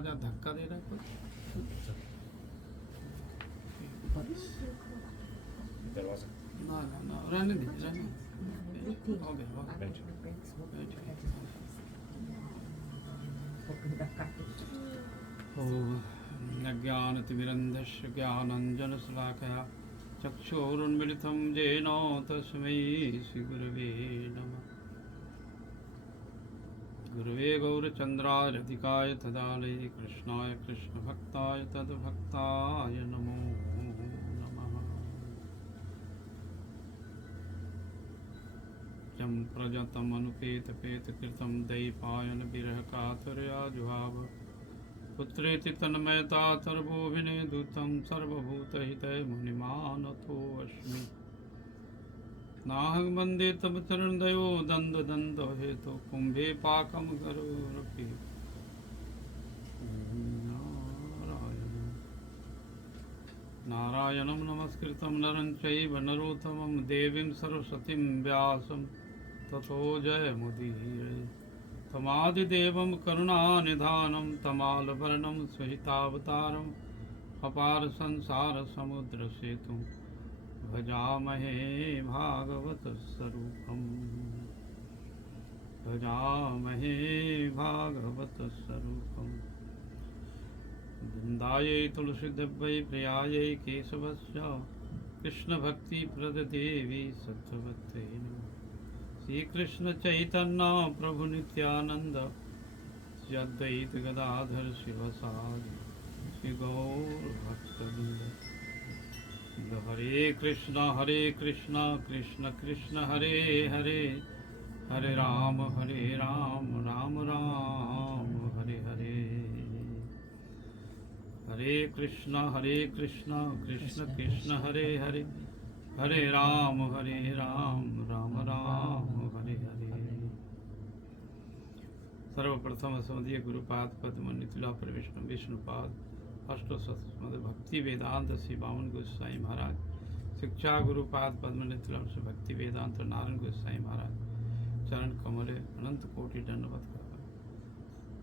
आवाज आ धक्का दे रहा है कुछ। दरवाजा ना ना ना रहने दीजिए रहने हो गया हो गया। अज्ञानतिमिरन्धस्य ज्ञानाञ्जनशलाकया चक्षुरुन्मिलितं येन तस्मै श्रीगुरवे नमः। गुरवे गौरचन्द्राय रधिकाय तदालये कृष्णाय कृष्णभक्ताय तद्भक्ताय नमो नमः। जं प्रजतमनुपेतपेतकृतं दैपायन विरहकातुर्या जुहाव पुत्रेति तन्मयता सर्वोऽभिनेदूतं सर्वभूतहिते मुनिमानतोऽस्मि। नाहं वन्दे तव चरणदयो दन्दो हेतु कुम्भे पाकं करोरपि नारायणं नमस्कृतं नरं चैव नरोत्तमं देवीं सरस्वतीं व्यासं ततो जयमुदीरये। तमादिदेवं करुणानिधानं तमालवर्णं सहितावतारम् अपार संसारसमुद्रसेतुं भजामहे भागवतस्वरूपम् भजामहे भागवतस्वरूपम्। वृन्दायै तुलसीदेव्यै प्रियायै केशवस्य कृष्णभक्तिप्रददेवी सत्यवत्यै नमः। श्रीकृष्ण चैतन्य प्रभु नित्यानंद श्री अद्वैत गदाधर शिवसादि श्री गौर भक्तवृंद। हरे कृष्ण कृष्ण कृष्ण हरे हरे हरे राम राम राम हरे हरे। हरे कृष्ण कृष्ण कृष्ण हरे हरे हरे राम राम राम हरे हरे। सर्वप्रथम समदीय गुरुपाद पद्म नितुला प्रविष्णु विष्णुपाद अष्टो सत्समद भक्ति वेदांत श्री बामन गोस्वामी महाराज। शिक्षा गुरुपाद पद्म नितुला से भक्ति वेदांत नारायण गोस्वामी महाराज चरण कमले अनंत कोटि दंडवत करता।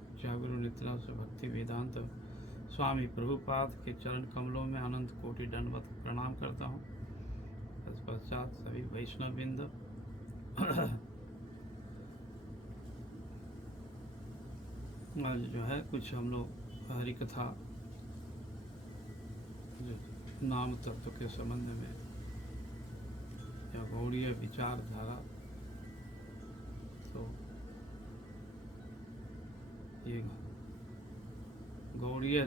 शिक्षा गुरु नितुला से भक्ति वेदांत स्वामी प्रभुपाद के चरण कमलों में अनंत कोटि दंडवत प्रणाम करता हूँ। तत्पश्चात सभी वैष्णववृंद आज जो है कुछ हम लोग हरि कथा नाम तत्व के संबंध में या गौड़ीय विचारधारा, तो ये गौड़ीय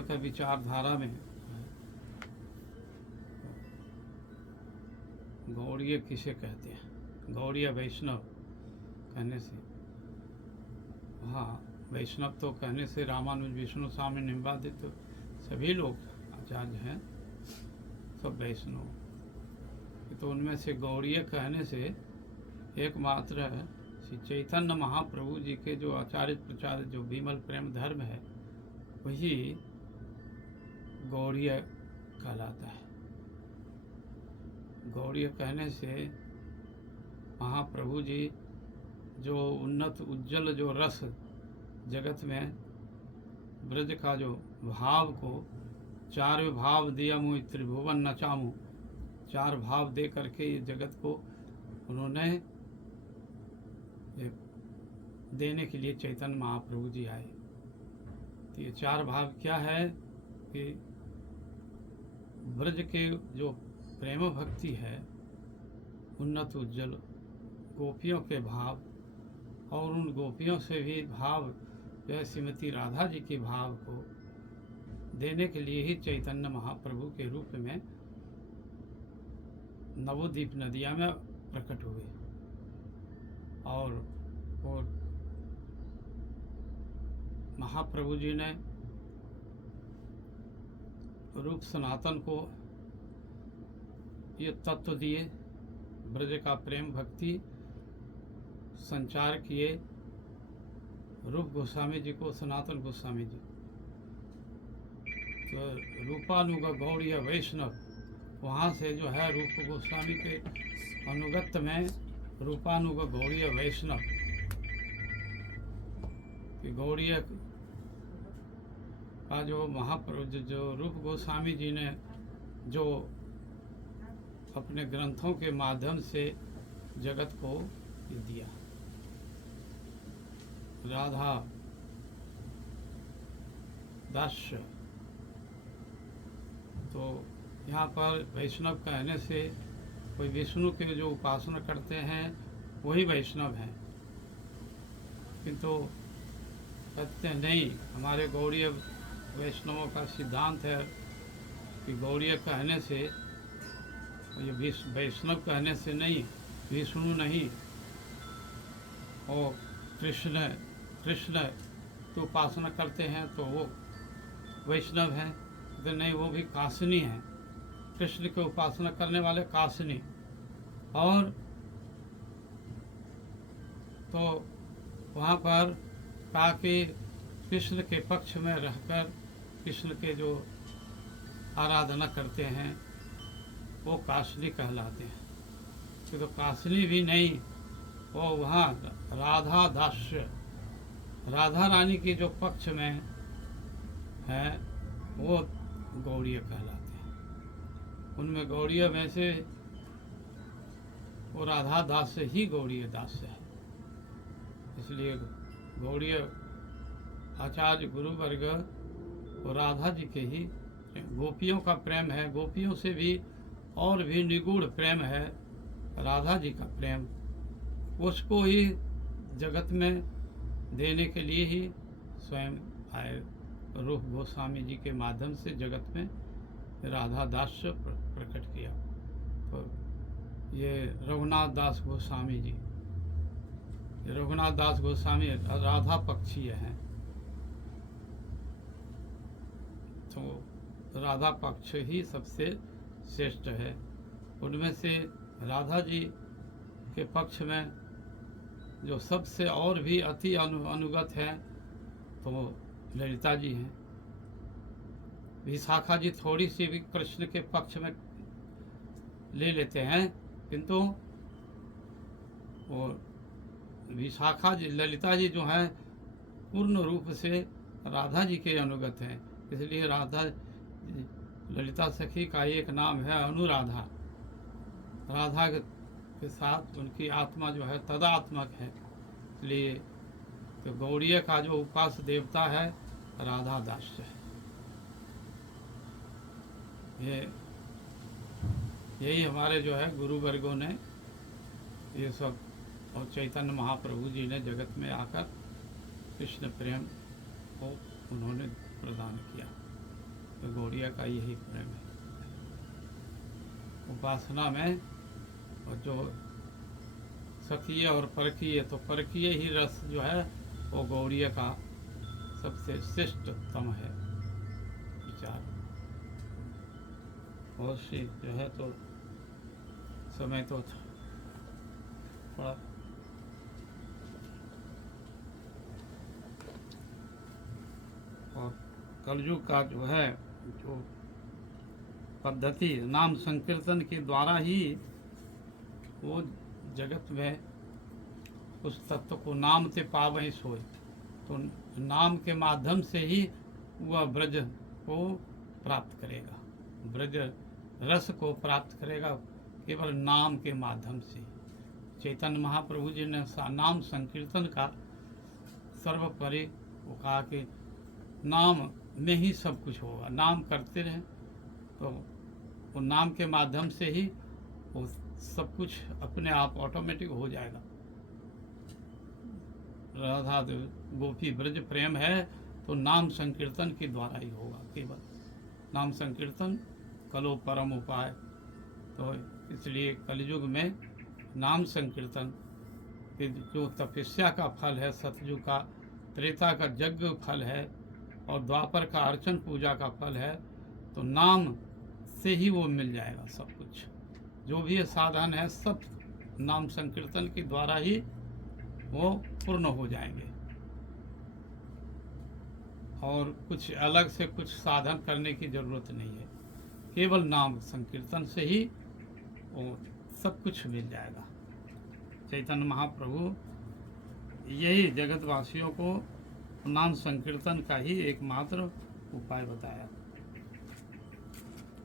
का विचारधारा में गौड़ीय किसे कहते हैं? गौड़ीय वैष्णव कहने से, हाँ वैष्णव तो कहने से रामानुज विष्णु स्वामी निम्बादित तो सभी लोग आचार्य हैं, सब वैष्णव। तो उनमें से गौड़ीय कहने से एकमात्र श्री चैतन्य महाप्रभु जी के जो आचार्य प्रचारित जो विमल प्रेम धर्म है वही गौड़ीय कहलाता है। गौड़ीय कहने से महाप्रभु जी जो उन्नत उज्जवल जो रस जगत में ब्रज का जो भाव को चार भाव दिया मुझ त्रिभुवन नचामू, चार भाव दे करके ये जगत को उन्होंने देने के लिए चैतन्य महाप्रभु जी आए। तो ये चार भाव क्या है कि ब्रज के जो प्रेम भक्ति है, उन्नत उज्जवल गोपियों के भाव, और उन गोपियों से भी भाव जो है श्रीमती राधा जी के भाव को देने के लिए ही चैतन्य महाप्रभु के रूप में नवोद्वीप नदिया में प्रकट हुए। और महाप्रभु जी ने रूप सनातन को ये तत्व दिए, ब्रज का प्रेम भक्ति संचार किए। रूप गोस्वामी जी को सनातन गोस्वामी जी, तो रूपानुग गौड़ीय वैष्णव, वहाँ से जो है रूप गोस्वामी के अनुगत्य में रूपानुग गौड़ीय वैष्णव। कि गौड़ीय का जो महाप्रभु जो रूप गोस्वामी जी ने जो अपने ग्रंथों के माध्यम से जगत को दिया, राधा दास्य। तो यहाँ पर वैष्णव कहने से कोई विष्णु के जो उपासना करते हैं वही वैष्णव हैं, किंतु कहते हैं नहीं, हमारे गौड़ीय वैष्णवों का सिद्धांत है कि गौड़ीय कहने से, ये वैष्णव कहने से नहीं, विष्णु नहीं और कृष्ण तो उपासना करते हैं तो वो वैष्णव हैं, तो नहीं, वो भी कासनी हैं, कृष्ण की उपासना करने वाले कासनी। और तो वहाँ पर कहा कि कृष्ण के पक्ष में रहकर कृष्ण के जो आराधना करते हैं वो कासनी कहलाते हैं। तो कासनी भी नहीं, वो वहाँ राधा दास्य, राधा रानी के जो पक्ष में है वो गौड़ीय कहलाते हैं। उनमें गौड़ीय में से वो राधा दास ही गौड़ीय दास है। इसलिए गौड़ीय आचार्य गुरु वर्ग वो राधा जी के ही, गोपियों का प्रेम है, गोपियों से भी और भी निगूढ़ प्रेम है राधा जी का प्रेम, उसको ही जगत में देने के लिए ही स्वयं आए, रूप गोस्वामी जी के माध्यम से जगत में राधा दास प्रकट किया। तो ये रघुनाथ दास गोस्वामी जी, रघुनाथ दास गोस्वामी राधा पक्षीय हैं, तो राधा पक्ष ही सबसे श्रेष्ठ है। उनमें से राधा जी के पक्ष में जो सबसे और भी अति अनुगत हैं तो ललिता जी हैं। विशाखा जी थोड़ी सी भी कृष्ण के पक्ष में ले लेते हैं, किंतु वो विशाखा जी, ललिता जी जो हैं पूर्ण रूप से राधा जी के अनुगत हैं। इसलिए राधा ललिता सखी का एक नाम है अनुराधा। राधा के साथ उनकी आत्मा जो है तदात्मक है। इसलिए तो गौड़ीय का जो उपास्य देवता है राधा दास है। यही हमारे जो है गुरु वर्गों ने ये सब, और चैतन्य महाप्रभु जी ने जगत में आकर कृष्ण प्रेम को उन्होंने प्रदान किया। तो गौड़ीय का यही प्रेम है उपासना में। और जो सखीय और परकीय, तो परकीय ही रस जो है वो गौड़ीय का सबसे श्रेष्ठतम है विचार। बहुत सी जो है तो समय तो थोड़ा और कलयुग का जो है जो पद्धति नाम संकीर्तन के द्वारा ही वो जगत में उस तत्व को नाम ते पावै सोई, तो नाम के माध्यम से ही वह ब्रज को प्राप्त करेगा, ब्रज रस को प्राप्त करेगा केवल नाम के माध्यम से। चैतन्य महाप्रभु जी ने नाम संकीर्तन का सर्वोपरि वो कहा कि नाम में ही सब कुछ होगा, नाम करते रहें तो वो नाम के माध्यम से ही वो सब कुछ अपने आप ऑटोमेटिक हो जाएगा। राधा गोपी ब्रज प्रेम है तो नाम संकीर्तन के द्वारा ही होगा, केवल नाम संकीर्तन कलो परम उपाय। तो इसलिए कलयुग में नाम संकीर्तन के जो तपस्या का फल है, सतयुग का त्रेता का यज्ञ फल है और द्वापर का अर्चन पूजा का फल है, तो नाम से ही वो मिल जाएगा सब कुछ। जो भी ये साधन है सब नाम संकीर्तन के द्वारा ही वो पूर्ण हो जाएंगे, और कुछ अलग से कुछ साधन करने की जरूरत नहीं है। केवल नाम संकीर्तन से ही वो सब कुछ मिल जाएगा। चैतन्य महाप्रभु यही जगतवासियों को नाम संकीर्तन का ही एकमात्र उपाय बताया।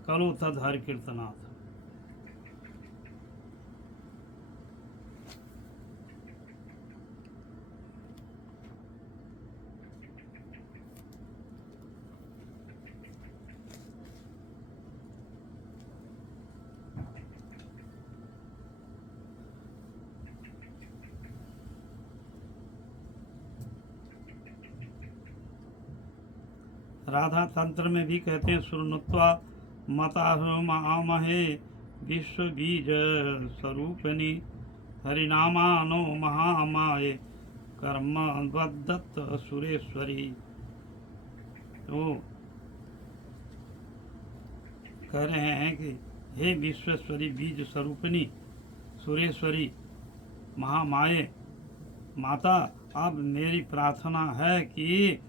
करो तद हरि कीर्तनाथ। राधा तंत्र में भी कहते हैं सुरनुत्वा मतामहे विश्व बीज स्वरूपिणी हरिनामानो महामाये कर्म बदत्त सुरेश्वरी। तो कह रहे हैं कि हे विश्वेश्वरी बीज स्वरूपिणी सुरेश्वरी महामाये माता, अब मेरी प्रार्थना है कि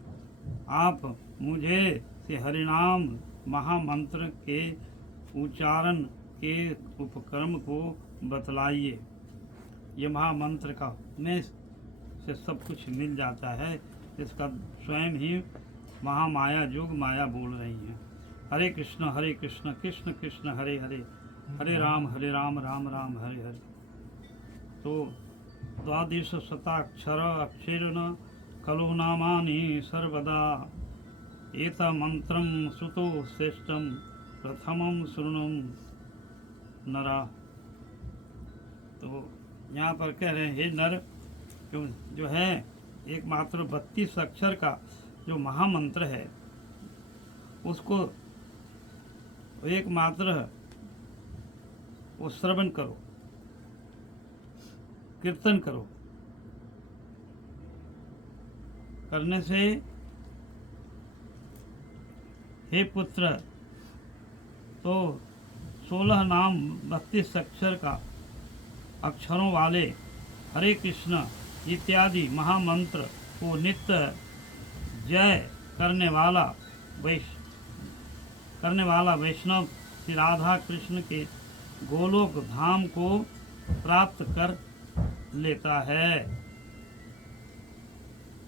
आप मुझे से हरिनाम महामंत्र के उच्चारण के उपक्रम को बतलाइए। ये महामंत्र का में से सब कुछ मिल जाता है, इसका स्वयं ही महामाया जोग माया बोल रही है। हरे कृष्ण कृष्ण कृष्ण हरे हरे, हरे राम राम राम हरे हरे। तो द्वादश शताक्षर अक्षरेण खलु नामानि सर्वदा एतमन्त्रं श्रुतो श्रेष्ठं प्रथमं शृणुं नरा। तो यहाँ पर कह रहे हैं हे नर, जो है एकमात्र 32 अक्षर का जो महामंत्र है उसको एकमात्र वो श्रवण करो, कीर्तन करो। करने से हे पुत्र, तो 16 नाम 32 अक्षर का अक्षरों वाले हरे कृष्ण इत्यादि महामंत्र को नित्य जय करने वाला वैष्णव श्री राधा कृष्ण के गोलोक धाम को प्राप्त कर लेता है।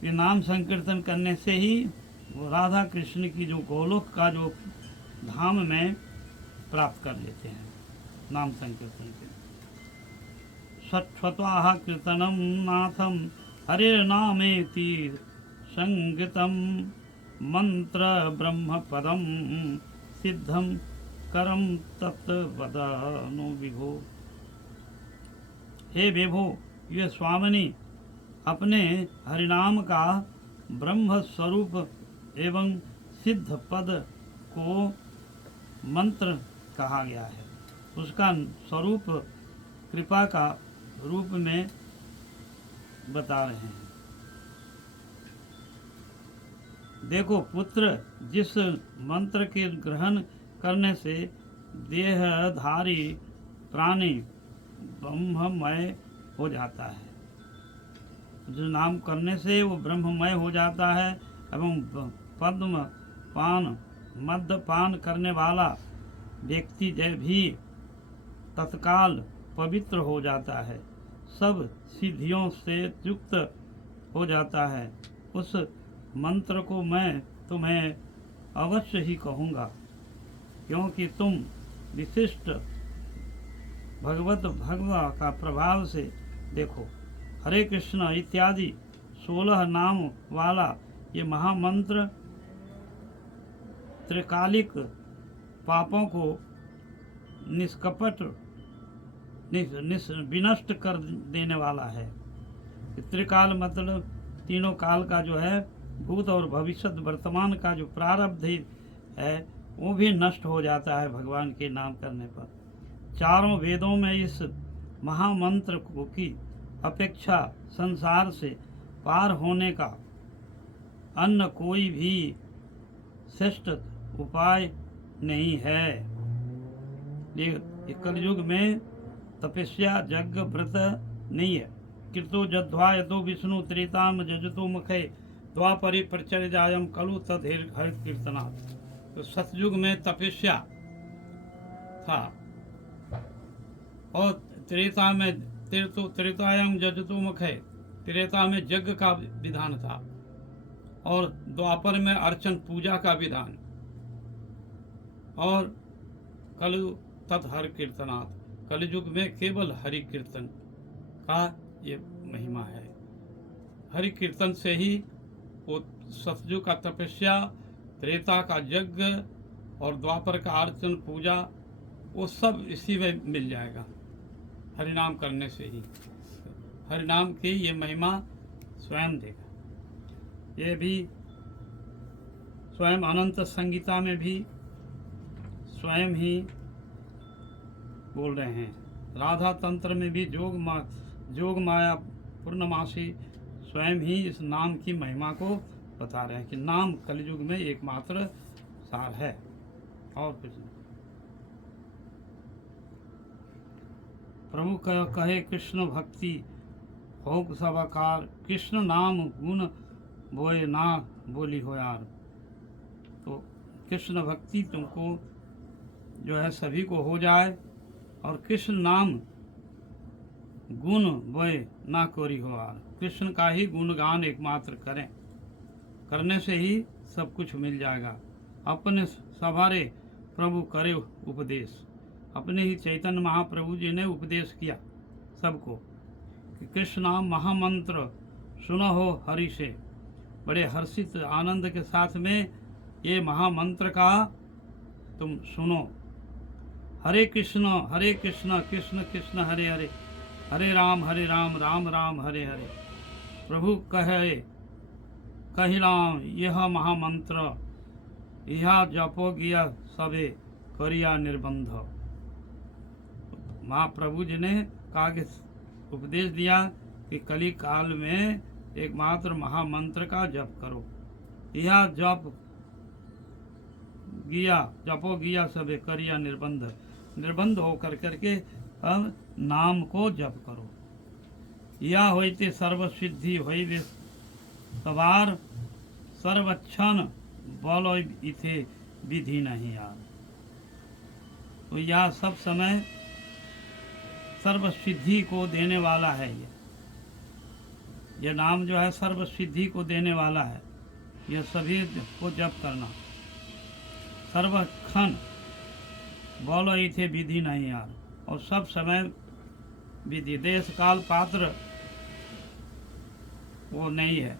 ये नाम संकीर्तन करने से ही वो राधा कृष्ण की जो गोलोक का जो धाम में प्राप्त कर लेते हैं नाम संकीर्तन के। सत्वतः कीर्तनम नाथम हरे नामेति संगीतम मंत्र ब्रह्म पदम सिद्धम करम तत् वदनु विभो। हे विभो, ये स्वामिनी अपने हरिनाम का ब्रह्म स्वरूप एवं सिद्ध पद को मंत्र कहा गया है, उसका स्वरूप कृपा का रूप में बता रहे हैं। देखो पुत्र, जिस मंत्र के ग्रहण करने से देहधारी प्राणी ब्रह्ममय हो जाता है, जो नाम करने से वो ब्रह्ममय हो जाता है एवं पद्म पान मद्यपान करने वाला व्यक्ति जब भी तत्काल पवित्र हो जाता है, सब सिद्धियों से युक्त हो जाता है। उस मंत्र को मैं तुम्हें अवश्य ही कहूँगा, क्योंकि तुम विशिष्ट भगवा का प्रभाव से देखो। हरे कृष्ण इत्यादि 16 नाम वाला ये महामंत्र त्रिकालिक पापों को निष्कपट विनष्ट कर देने वाला है। त्रिकाल मतलब तीनों काल का जो है, भूत और भविष्य वर्तमान का जो प्रारब्ध है वो भी नष्ट हो जाता है भगवान के नाम करने पर। चारों वेदों में इस महामंत्र को की अपेक्षा संसार से पार होने का अन्य कोई भी श्रेष्ठ उपाय नहीं है। ये कलयुग में तपस्या यज्ञ व्रत नहीं है। कृतो जध्वा यतो विष्णु त्रेताम जजतो मुखे द्वापरि परिचर्यायम कलु तदेर हर कीर्तना। तो सतयुग में तपस्या था और त्रेता में त्रेतायम जजतो मुखे, त्रेता में यज्ञ का विधान था और द्वापर में अर्चन पूजा का विधान, और कलयुग तत् हरि कीर्तनात्, कलयुग में केवल हरि कीर्तन का ये महिमा है। हरि कीर्तन से ही वो सतयुग का तपस्या, त्रेता का यज्ञ और द्वापर का अर्चन पूजा, वो सब इसी में मिल जाएगा हरिनाम करने से ही। हरिनाम की ये महिमा स्वयं देगा। ये भी स्वयं अनंत संगीता में भी स्वयं ही बोल रहे हैं। राधा तंत्र में भी जोग माया पूर्णमासी स्वयं ही इस नाम की महिमा को बता रहे हैं कि नाम कलयुग में एकमात्र सार है और कुछ नहीं। प्रभु कहे कृष्ण भक्ति हो सब आकार, कृष्ण नाम गुण बोए ना बोली हो यार। तो कृष्ण भक्ति तुमको जो है सभी को हो जाए, और कृष्ण नाम गुण बोए ना कोरी हो यार। कृष्ण का ही गुणगान एकमात्र करें, करने से ही सब कुछ मिल जाएगा। अपने सवारे प्रभु करे उपदेश, अपने ही चैतन्य महाप्रभु जी ने उपदेश किया सबको कि कृष्ण नाम महामंत्र सुनो हो हरि से। बड़े हर्षित आनंद के साथ में ये महामंत्र का तुम सुनो। हरे कृष्ण कृष्ण कृष्ण हरे हरे, हरे राम राम राम हरे हरे। प्रभु कहिलाम यह महामंत्र, यह जपो गिया सबे करिया निर्बंध। महाप्रभु जी ने कहा कि उपदेश दिया कि कली काल में एकमात्र महामंत्र का जप करो। यह जपो गिया सबे करिया निर्बंध, निर्बंध होकर करके अब नाम को जप करो। यह होते सर्व सिद्धि होइबे सवार, सर्वक्षण बोलो इथे विधि नहीं यार। तो यह सब समय सर्व सिद्धि को देने वाला है। ये नाम जो है सर्व सिद्धि को देने वाला है। यह सभी को जप करना। सर्वक्षण बोलो इथे विधि नहीं यार, और सब समय विधि, देश काल पात्र वो नहीं है।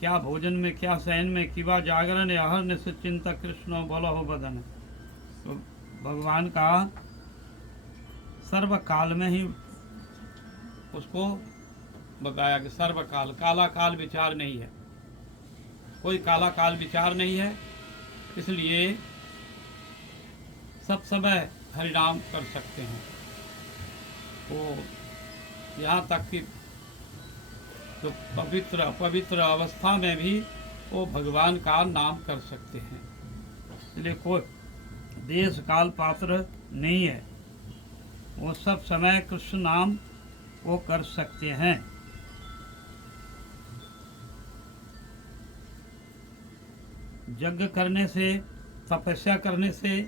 क्या भोजन में, क्या शयन में, किवा जागरण अहर निश्चित चिंता कृष्ण बोलो हो बदन। तो भगवान का सर्वकाल में ही उसको बताया कि सर्वकाल, काला काल विचार नहीं है, कोई काला काल विचार नहीं है। इसलिए सब समय हरिनाम कर सकते हैं। वो यहाँ तक कि तो पवित्र अवस्था में भी वो भगवान का नाम कर सकते हैं। इसलिए कोई देश काल पात्र नहीं है, वो सब समय कृष्ण नाम वो कर सकते हैं। यज्ञ करने से, तपस्या करने से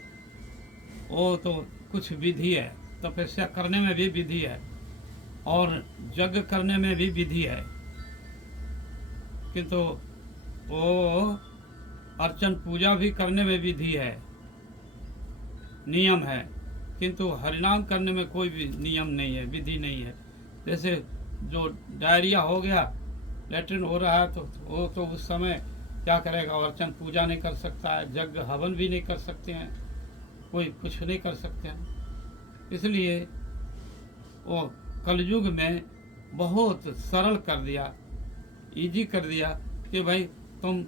वो तो कुछ विधि है, तपस्या करने में भी विधि है और यज्ञ करने में भी विधि है, किंतु वो अर्चन पूजा भी करने में विधि है, नियम है। किंतु हरिनाम करने में कोई भी नियम नहीं है, विधि नहीं है। जैसे जो डायरिया हो गया, लेट्रिन हो रहा है, तो वो तो उस समय क्या करेगा, अर्चन पूजा नहीं कर सकता है, यज्ञ हवन भी नहीं कर सकते हैं, कोई कुछ नहीं कर सकते हैं। इसलिए वो कलयुग में बहुत सरल कर दिया, इजी कर दिया कि भाई तुम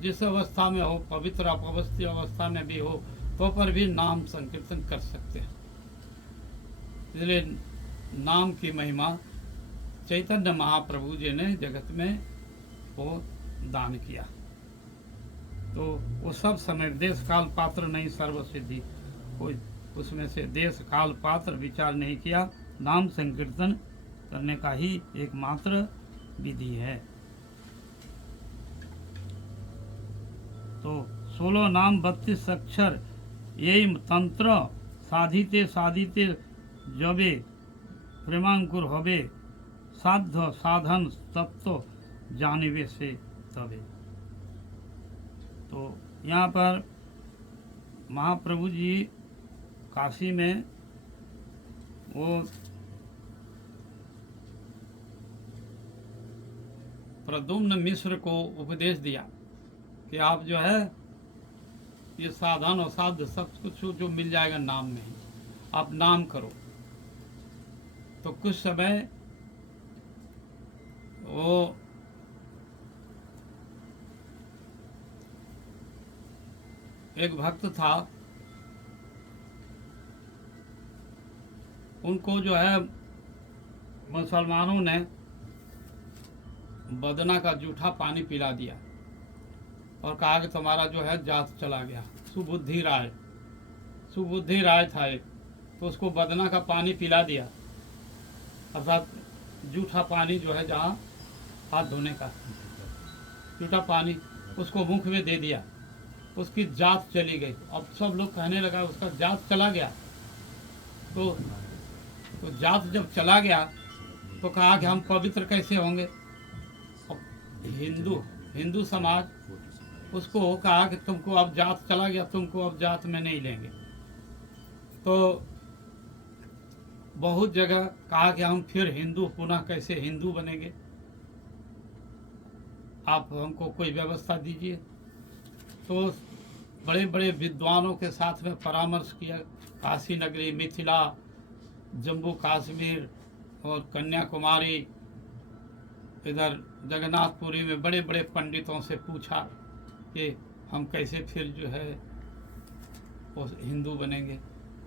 जिस अवस्था में हो, पवित्र अपवस्थित अवस्था में भी हो, तो पर भी नाम संकीर्तन कर सकते हैं। इसलिए नाम की महिमा चैतन्य महाप्रभु जी ने जगत में वो दान किया। तो वो सब समय देश काल पात्र नहीं, सर्व सिद्धि कोई उसमें से देश काल पात्र विचार नहीं किया। नाम संकीर्तन करने का ही एकमात्र विधि है। तो 16 नाम 32 अक्षर यही तंत्र, साधिते साधिते जबे प्रेमांकुर हबे, साध्य साधन तत्व जानिबे से सब है। तो यहाँ पर महाप्रभु जी काशी में वो प्रद्युम्न मिश्र को उपदेश दिया कि आप जो है ये साधन और साध्य सब कुछ जो मिल जाएगा नाम में ही, आप नाम करो। तो कुछ समय वो एक भक्त था, उनको जो है मुसलमानों ने बदना का जूठा पानी पिला दिया और कहा कि तुम्हारा जो है जात चला गया। सुबुद्धि राय था एक, तो उसको बदना का पानी पिला दिया, अर्थात जूठा पानी जो है जहाँ हाथ धोने का जूठा पानी उसको मुख में दे दिया, उसकी जात चली गई। अब सब लोग कहने लगा उसका जात चला गया। तो जात जब चला गया तो कहा कि हम पवित्र कैसे होंगे। अब हिंदू समाज उसको कहा कि तुमको अब जात चला गया, तुमको अब जात में नहीं लेंगे। तो बहुत जगह कहा कि हम फिर हिंदू पुनः कैसे हिंदू बनेंगे, आप हमको कोई व्यवस्था दीजिए। तो बड़े बड़े विद्वानों के साथ में परामर्श किया, काशी नगरी, मिथिला, जम्मू कश्मीर और कन्याकुमारी, इधर जगन्नाथपुरी में बड़े बड़े पंडितों से पूछा कि हम कैसे फिर जो है वो हिंदू बनेंगे।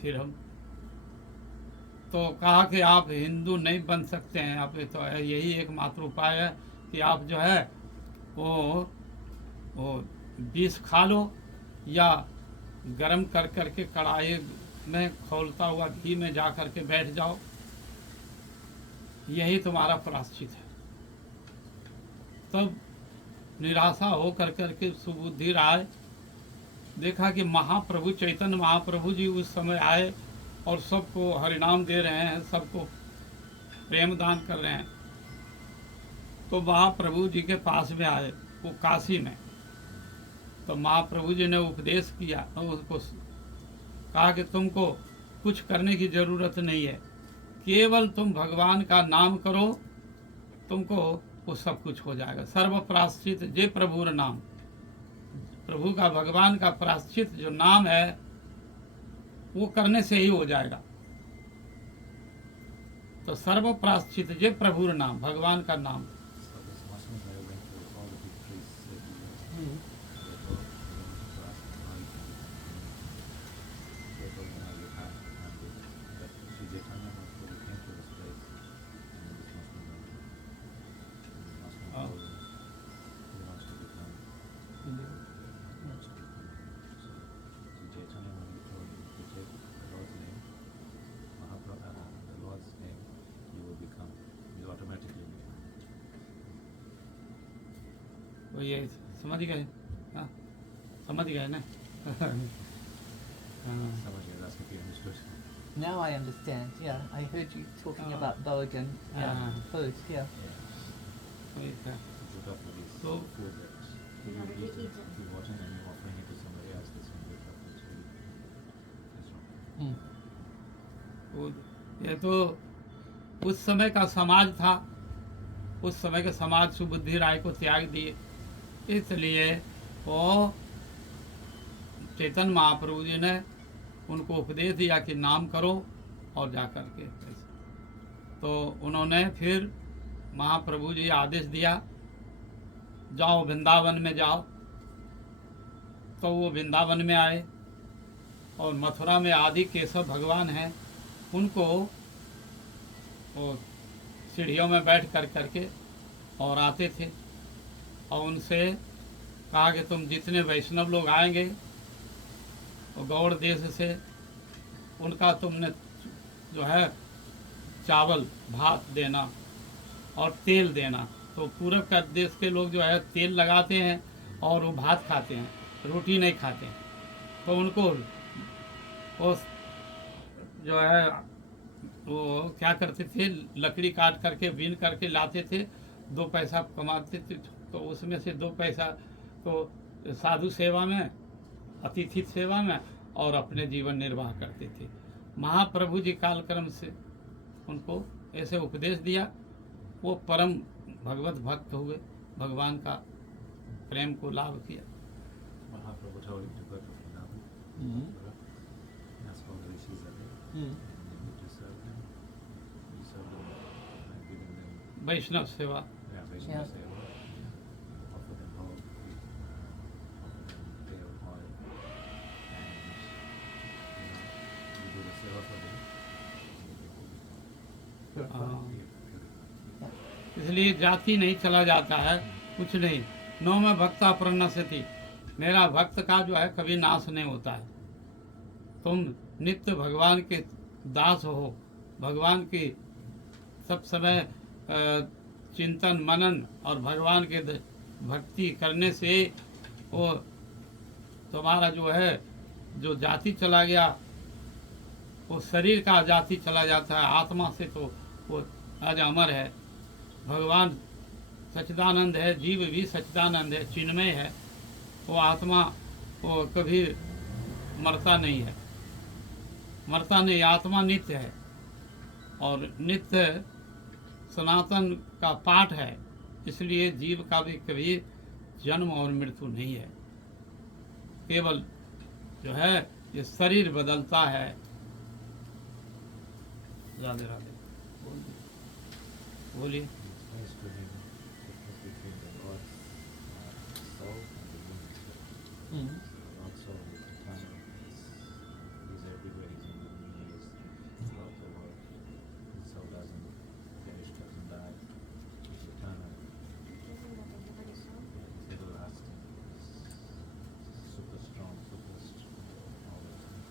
फिर हम तो कहा कि आप हिंदू नहीं बन सकते हैं, आप तो यही एकमात्र उपाय है कि आप जो है वो विष खा लो या गरम कर करके कढ़ाई में खौलता हुआ घी में जा करके बैठ जाओ, यही तुम्हारा प्रायश्चित है। तब निराशा हो कर करके सुबुद्धि राय देखा कि महाप्रभु चैतन्य महाप्रभु जी उस समय आए और सबको हरिनाम दे रहे हैं, सबको प्रेम दान कर रहे हैं। तो महाप्रभु जी के पास में आए वो काशी में, तो महाप्रभु जी ने उपदेश किया और उसको कहा कि तुमको कुछ करने की जरूरत नहीं है, केवल तुम भगवान का नाम करो, तुमको वो सब कुछ हो जाएगा। सर्व प्रायश्चित जे प्रभुर नाम, प्रभु का भगवान का प्रायश्चित जो नाम है वो करने से ही हो जाएगा। तो सर्व प्रायश्चित जे प्रभुर नाम, भगवान का नाम। तो ये समझ गए, हाँ समझ गए ना। Now I understand. Yeah, I heard you talking about Bogan. Yeah, food. Yeah. तो ये तो उस समय का समाज था, उस समय के समाज सुबुद्धि राय को त्याग दिए, इसलिए वो चैतन्य महाप्रभु जी ने उनको उपदेश दिया कि नाम करो और जा कर के। तो उन्होंने फिर महाप्रभु जी आदेश दिया जाओ वृंदावन में जाओ। तो वो वृंदावन में आए और मथुरा में आदि केशव भगवान हैं, उनको वो सीढ़ियों में बैठ कर करके और आते थे और उनसे कहा कि तुम जितने वैष्णव लोग आएंगे और गौड़ देश से, उनका तुमने जो है चावल भात देना और तेल देना। तो पूरब का देश के लोग जो है तेल लगाते हैं और वो भात खाते हैं, रोटी नहीं खाते हैं। तो उनको वो जो है वो क्या करते थे, लकड़ी काट करके बीन करके लाते थे, 2 पैसा कमाते थे तो उसमें से 2 पैसा तो साधु सेवा में, अतिथि सेवा में और अपने जीवन निर्वाह करते थे। महाप्रभु जी कालक्रम से उनको ऐसे उपदेश दिया, वो परम भगवत भक्त हुए, भगवान का प्रेम को लाभ किया। Mahaprabhu told him to go to Vrindavan. Mm. That's all the rishis are there. Mm. And you just serve them. You serve them by giving them वैष्णव सेवा, Vaishnava Yeah. seva. Offer them hope, offer them pale oil, and you do the seva for them. Purify. हाँ। Yeah. इसलिए जाति नहीं चला जाता है, कुछ नहीं। नौ में भक्ता प्रणश्यति, मेरा भक्त का जो है कभी नाश नहीं होता है। तुम नित्य भगवान के दास हो, भगवान की सब समय चिंतन मनन और भगवान के भक्ति करने से वो तुम्हारा जो है जो जाति चला गया, वो शरीर का जाति चला जाता है, आत्मा से तो वो आज अमर है। भगवान सच्चिदानंद है, जीव भी सच्चिदानंद है, चिन्मय है, वो आत्मा वो कभी मरता नहीं है, मरता नहीं, आत्मा नित्य है और नित्य सनातन का पाठ है। इसलिए जीव का भी कभी जन्म और मृत्यु नहीं है, केवल जो है ये शरीर बदलता है। राधे राधे। बोलिए। It's nice to him difference between the Lord's soul and the human soul. Mm. The Lord's soul is eternal. He's everywhere. He's in the knees throughout the world. His soul doesn't perish, doesn't die. It's eternal. It's everlasting. It's super strong, all the time.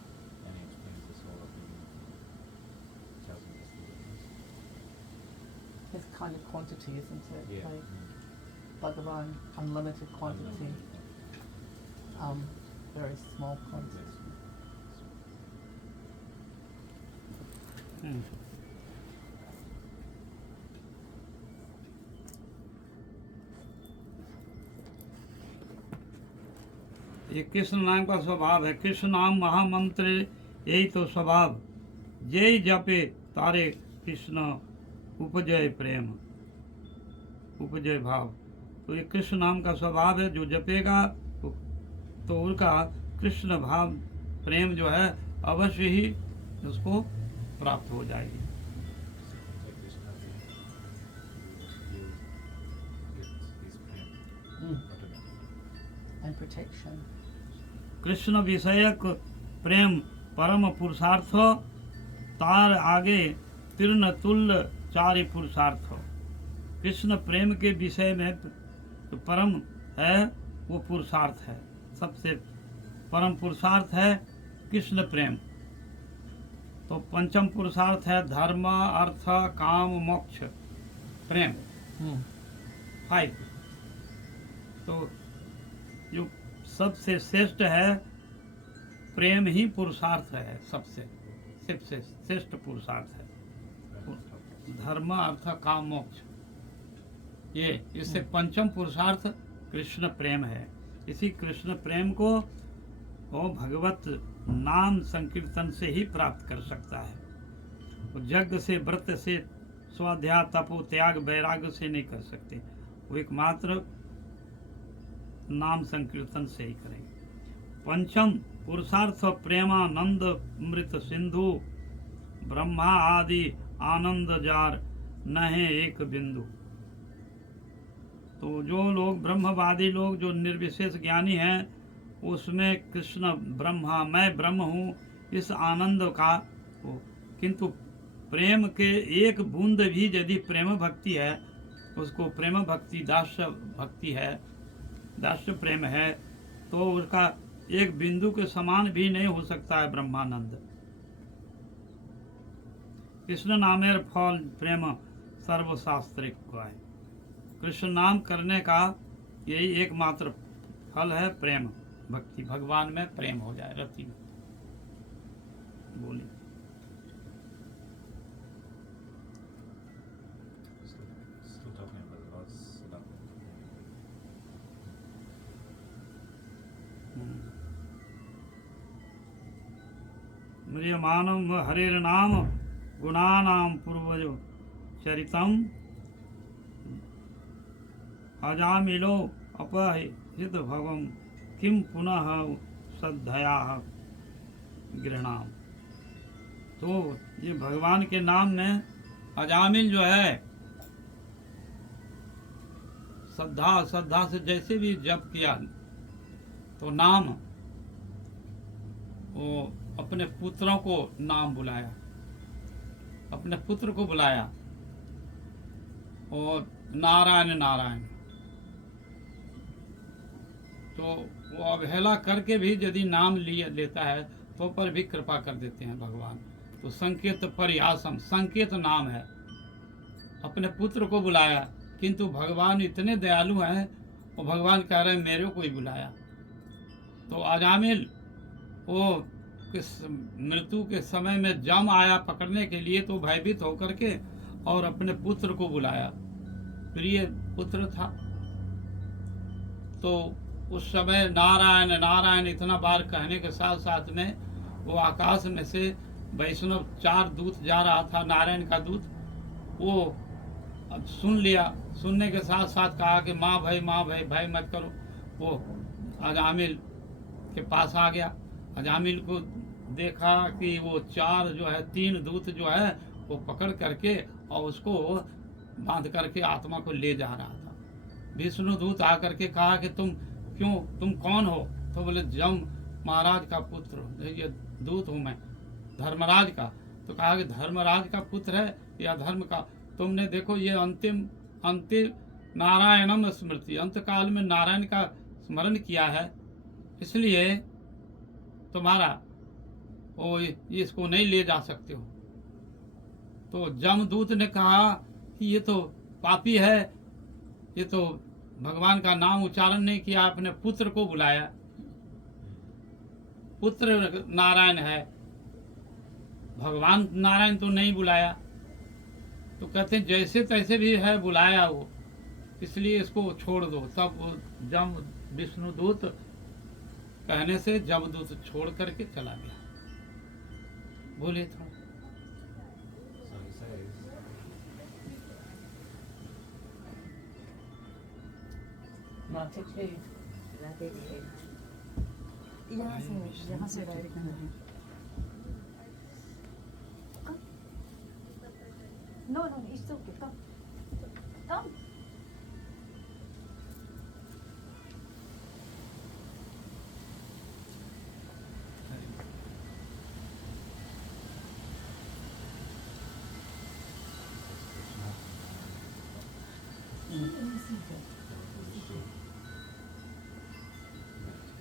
And he explains the soul of the human. Tells him this to witness. It's kind of quantity, isn't it? Yeah. Like Bhagavan, unlimited quantity, very small quantity. हम्म। ये कृष्ण नाम का स्वभाव है। कृष्ण नाम महामंत्र, यही तो स्वभाव। जय जपे तारे कृष्ण उपजय प्रेम, उपजय भाव। तो ये कृष्ण नाम का स्वभाव है, जो जपेगा तो उनका कृष्ण भाव प्रेम जो है अवश्य ही उसको प्राप्त हो जाएगी। Like Krishna, you get his prem Mm. automatically. And protection. Krishna विषयक प्रेम परम पुरुषार्थ, तार आगे तीर्ण तुल्य चारि पुरुषार्थ। कृष्ण प्रेम के विषय में जो परम है वो पुरुषार्थ है, सबसे परम पुरुषार्थ है कृष्ण प्रेम। तो पंचम पुरुषार्थ है धर्म अर्थ काम मोक्ष प्रेम, Mm. 5। तो जो सबसे श्रेष्ठ है प्रेम ही पुरुषार्थ है, सबसे श्रेष्ठ पुरुषार्थ है। धर्म अर्थ काम मोक्ष, ये इससे पंचम पुरुषार्थ कृष्ण प्रेम है। इसी कृष्ण प्रेम को वो भगवत नाम संकीर्तन से ही प्राप्त कर सकता है। वो यज्ञ से, व्रत से, स्वाध्याय तपो त्याग वैराग्य से नहीं कर सकते, वो एकमात्र नाम संकीर्तन से ही करेंगे। पंचम पुरुषार्थ प्रेमानंद मृत सिंधु, ब्रह्मा आदि आनंद जार नहे एक बिंदु। तो जो लोग ब्रह्मवादी लोग जो निर्विशेष ज्ञानी हैं, उसमें कृष्ण ब्रह्मा, मैं ब्रह्म हूँ, इस आनंद का हो। किंतु प्रेम के एक बूंद भी यदि प्रेम भक्ति है, उसको प्रेम भक्ति दास्य भक्ति है, दास्य प्रेम है, तो उसका एक बिंदु के समान भी नहीं हो सकता है ब्रह्मानंद। कृष्ण नामेर फल प्रेम सर्वशास्त्रिक है। कृष्ण नाम करने का यही एकमात्र फल है प्रेम भक्ति, भगवान में प्रेम हो जाए, रति में। बोलिए। Still talking about the Lord's love. म्रियमाणम हरेर्नाम गुणानाम पूर्वजो चरितम अजामिलो अपहित भवम किम पुनः श्रद्धया गृहणाम। तो ये भगवान के नाम में अजामिल जो है श्रद्धा से जैसे भी जप किया तो नाम, वो अपने पुत्रों को नाम बुलाया, अपने पुत्र को बुलाया और नारायण नारायण। तो वो अवहेला करके भी यदि नाम लेता है तो पर भी कृपा कर देते हैं भगवान। तो संकेत परिहासम, संकेत नाम है, अपने पुत्र को बुलाया, किंतु भगवान इतने दयालु हैं और भगवान कह रहे हैं मेरे को ही बुलाया। तो अजामिल वो मृत्यु के समय में जम आया पकड़ने के लिए, तो भयभीत होकर के और अपने पुत्र को बुलाया, प्रिय पुत्र था। तो उस समय नारायण नारायण इतना बार कहने के साथ साथ में वो आकाश में से वैष्णव 4 दूत जा रहा था, नारायण का दूत, वो अब सुन लिया। सुनने के साथ साथ कहा कि माँ भाई भय मत करो। वो अजामिल के पास आ गया, अजामिल को देखा कि वो 4 जो है 3 दूत जो है वो पकड़ करके और उसको बांध करके आत्मा को ले जा रहा था। विष्णु दूत आकर के कहा कि तुम कौन हो? तो बोले जम महाराज का पुत्र, ये दूत हूँ मैं, धर्मराज का। तो कहा कि धर्मराज का पुत्र है या धर्म का? तुमने देखो ये अंतिम नारायणम स्मृति, अंत काल में नारायण का स्मरण किया है, इसलिए तुम्हारा वो इसको नहीं ले जा सकते हो। तो जमदूत ने कहा कि ये तो पापी है, ये तो भगवान का नाम उच्चारण नहीं किया, अपने पुत्र को बुलाया, पुत्र नारायण है, भगवान नारायण तो नहीं बुलाया। तो कहते हैं जैसे तैसे भी है बुलाया वो, इसलिए इसको छोड़ दो। तब वो जम विष्णुदूत कहने से जमदूत छोड़ करके चला गया। बोले थोड़ा। So he says, Rathi ji. यहाँ से डायरेक्ट नहीं। No, it's okay. Come.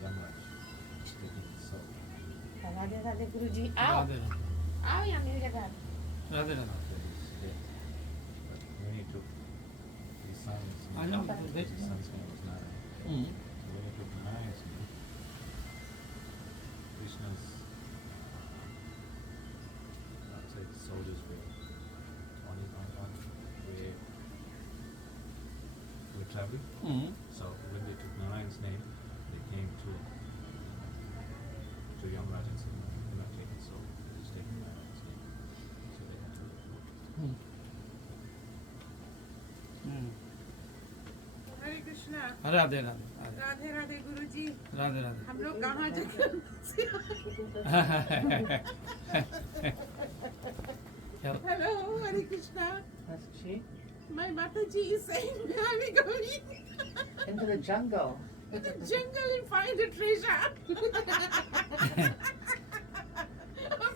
Yamraj taking his soul. Radhe Radhe गुरुजी, आओ राधे आओ यहाँ मेरी जगह। Radhe Radhe. After his death. But when he took his son's I know, name, they- his son's name was Narayan. So when he took Narayan's name, Krishna's outside soldiers were on were traveling. So when they took Narayan's name, they came to Yamraj and said, "You're not taking soul, you're just taking Narayan's name." So they had to. हरे कृष्णा, राधे राधे। राधे राधे गुरुजी। राधे राधे। हम लोग कहाँ जगह से hello Hare Krishna. That's she. My Mataji is saying I'm going Into the jungle. to the jungle and find a treasure.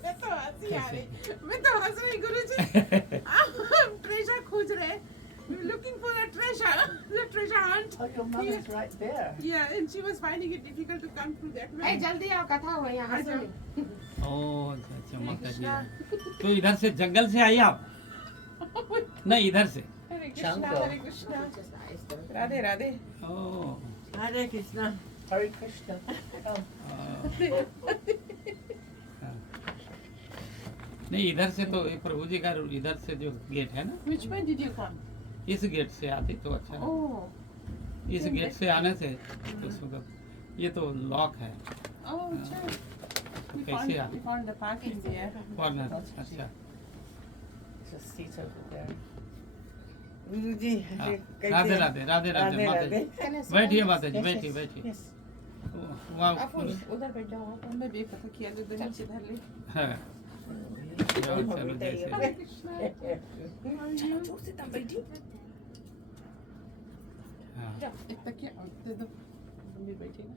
मैं तो हंसी आ रही, मैं तो हंस रही गुरुजी। हम ट्रेजर खोज रहे, we're looking for a treasure, the treasure hunt. Oh, your mother's right there. Yeah, and she was finding it difficult to come through that way. जल्दी आओ, कथा हो यहाँ आ से। जाओ। ओह अच्छा माता जी। तो इधर से जंगल से आई आप? नहीं इधर से। हरे कृष्णा, Jungle. हरे कृष्णा, राधे राधे। ओह हरे कृष्णा। Hare Krishna. Oh. नहीं इधर से तो ये प्रभु जी का इधर से जो गेट है ना, Which way did you come? इस गेट से आती तो अच्छा है। Oh, इस गेट से आने से तो सुगम, ये तो लॉक है। oh, अच्छा। कैसे आप We found the parking there. Corner अच्छा Just seat over there. गुरु जी हाँ, कैसे राधे हैं? राधे राधे राधे माता जी बैठिए माता जी बैठिए बैठिए Yes. वहाँ आप उधर बैठ जाओ आप मैं भी पता किया जो नीचे धर ले हाँ चलो चलो जैसे हरे कृष्णा हाँ एक तकिया और दे दो तुम भी बैठेगा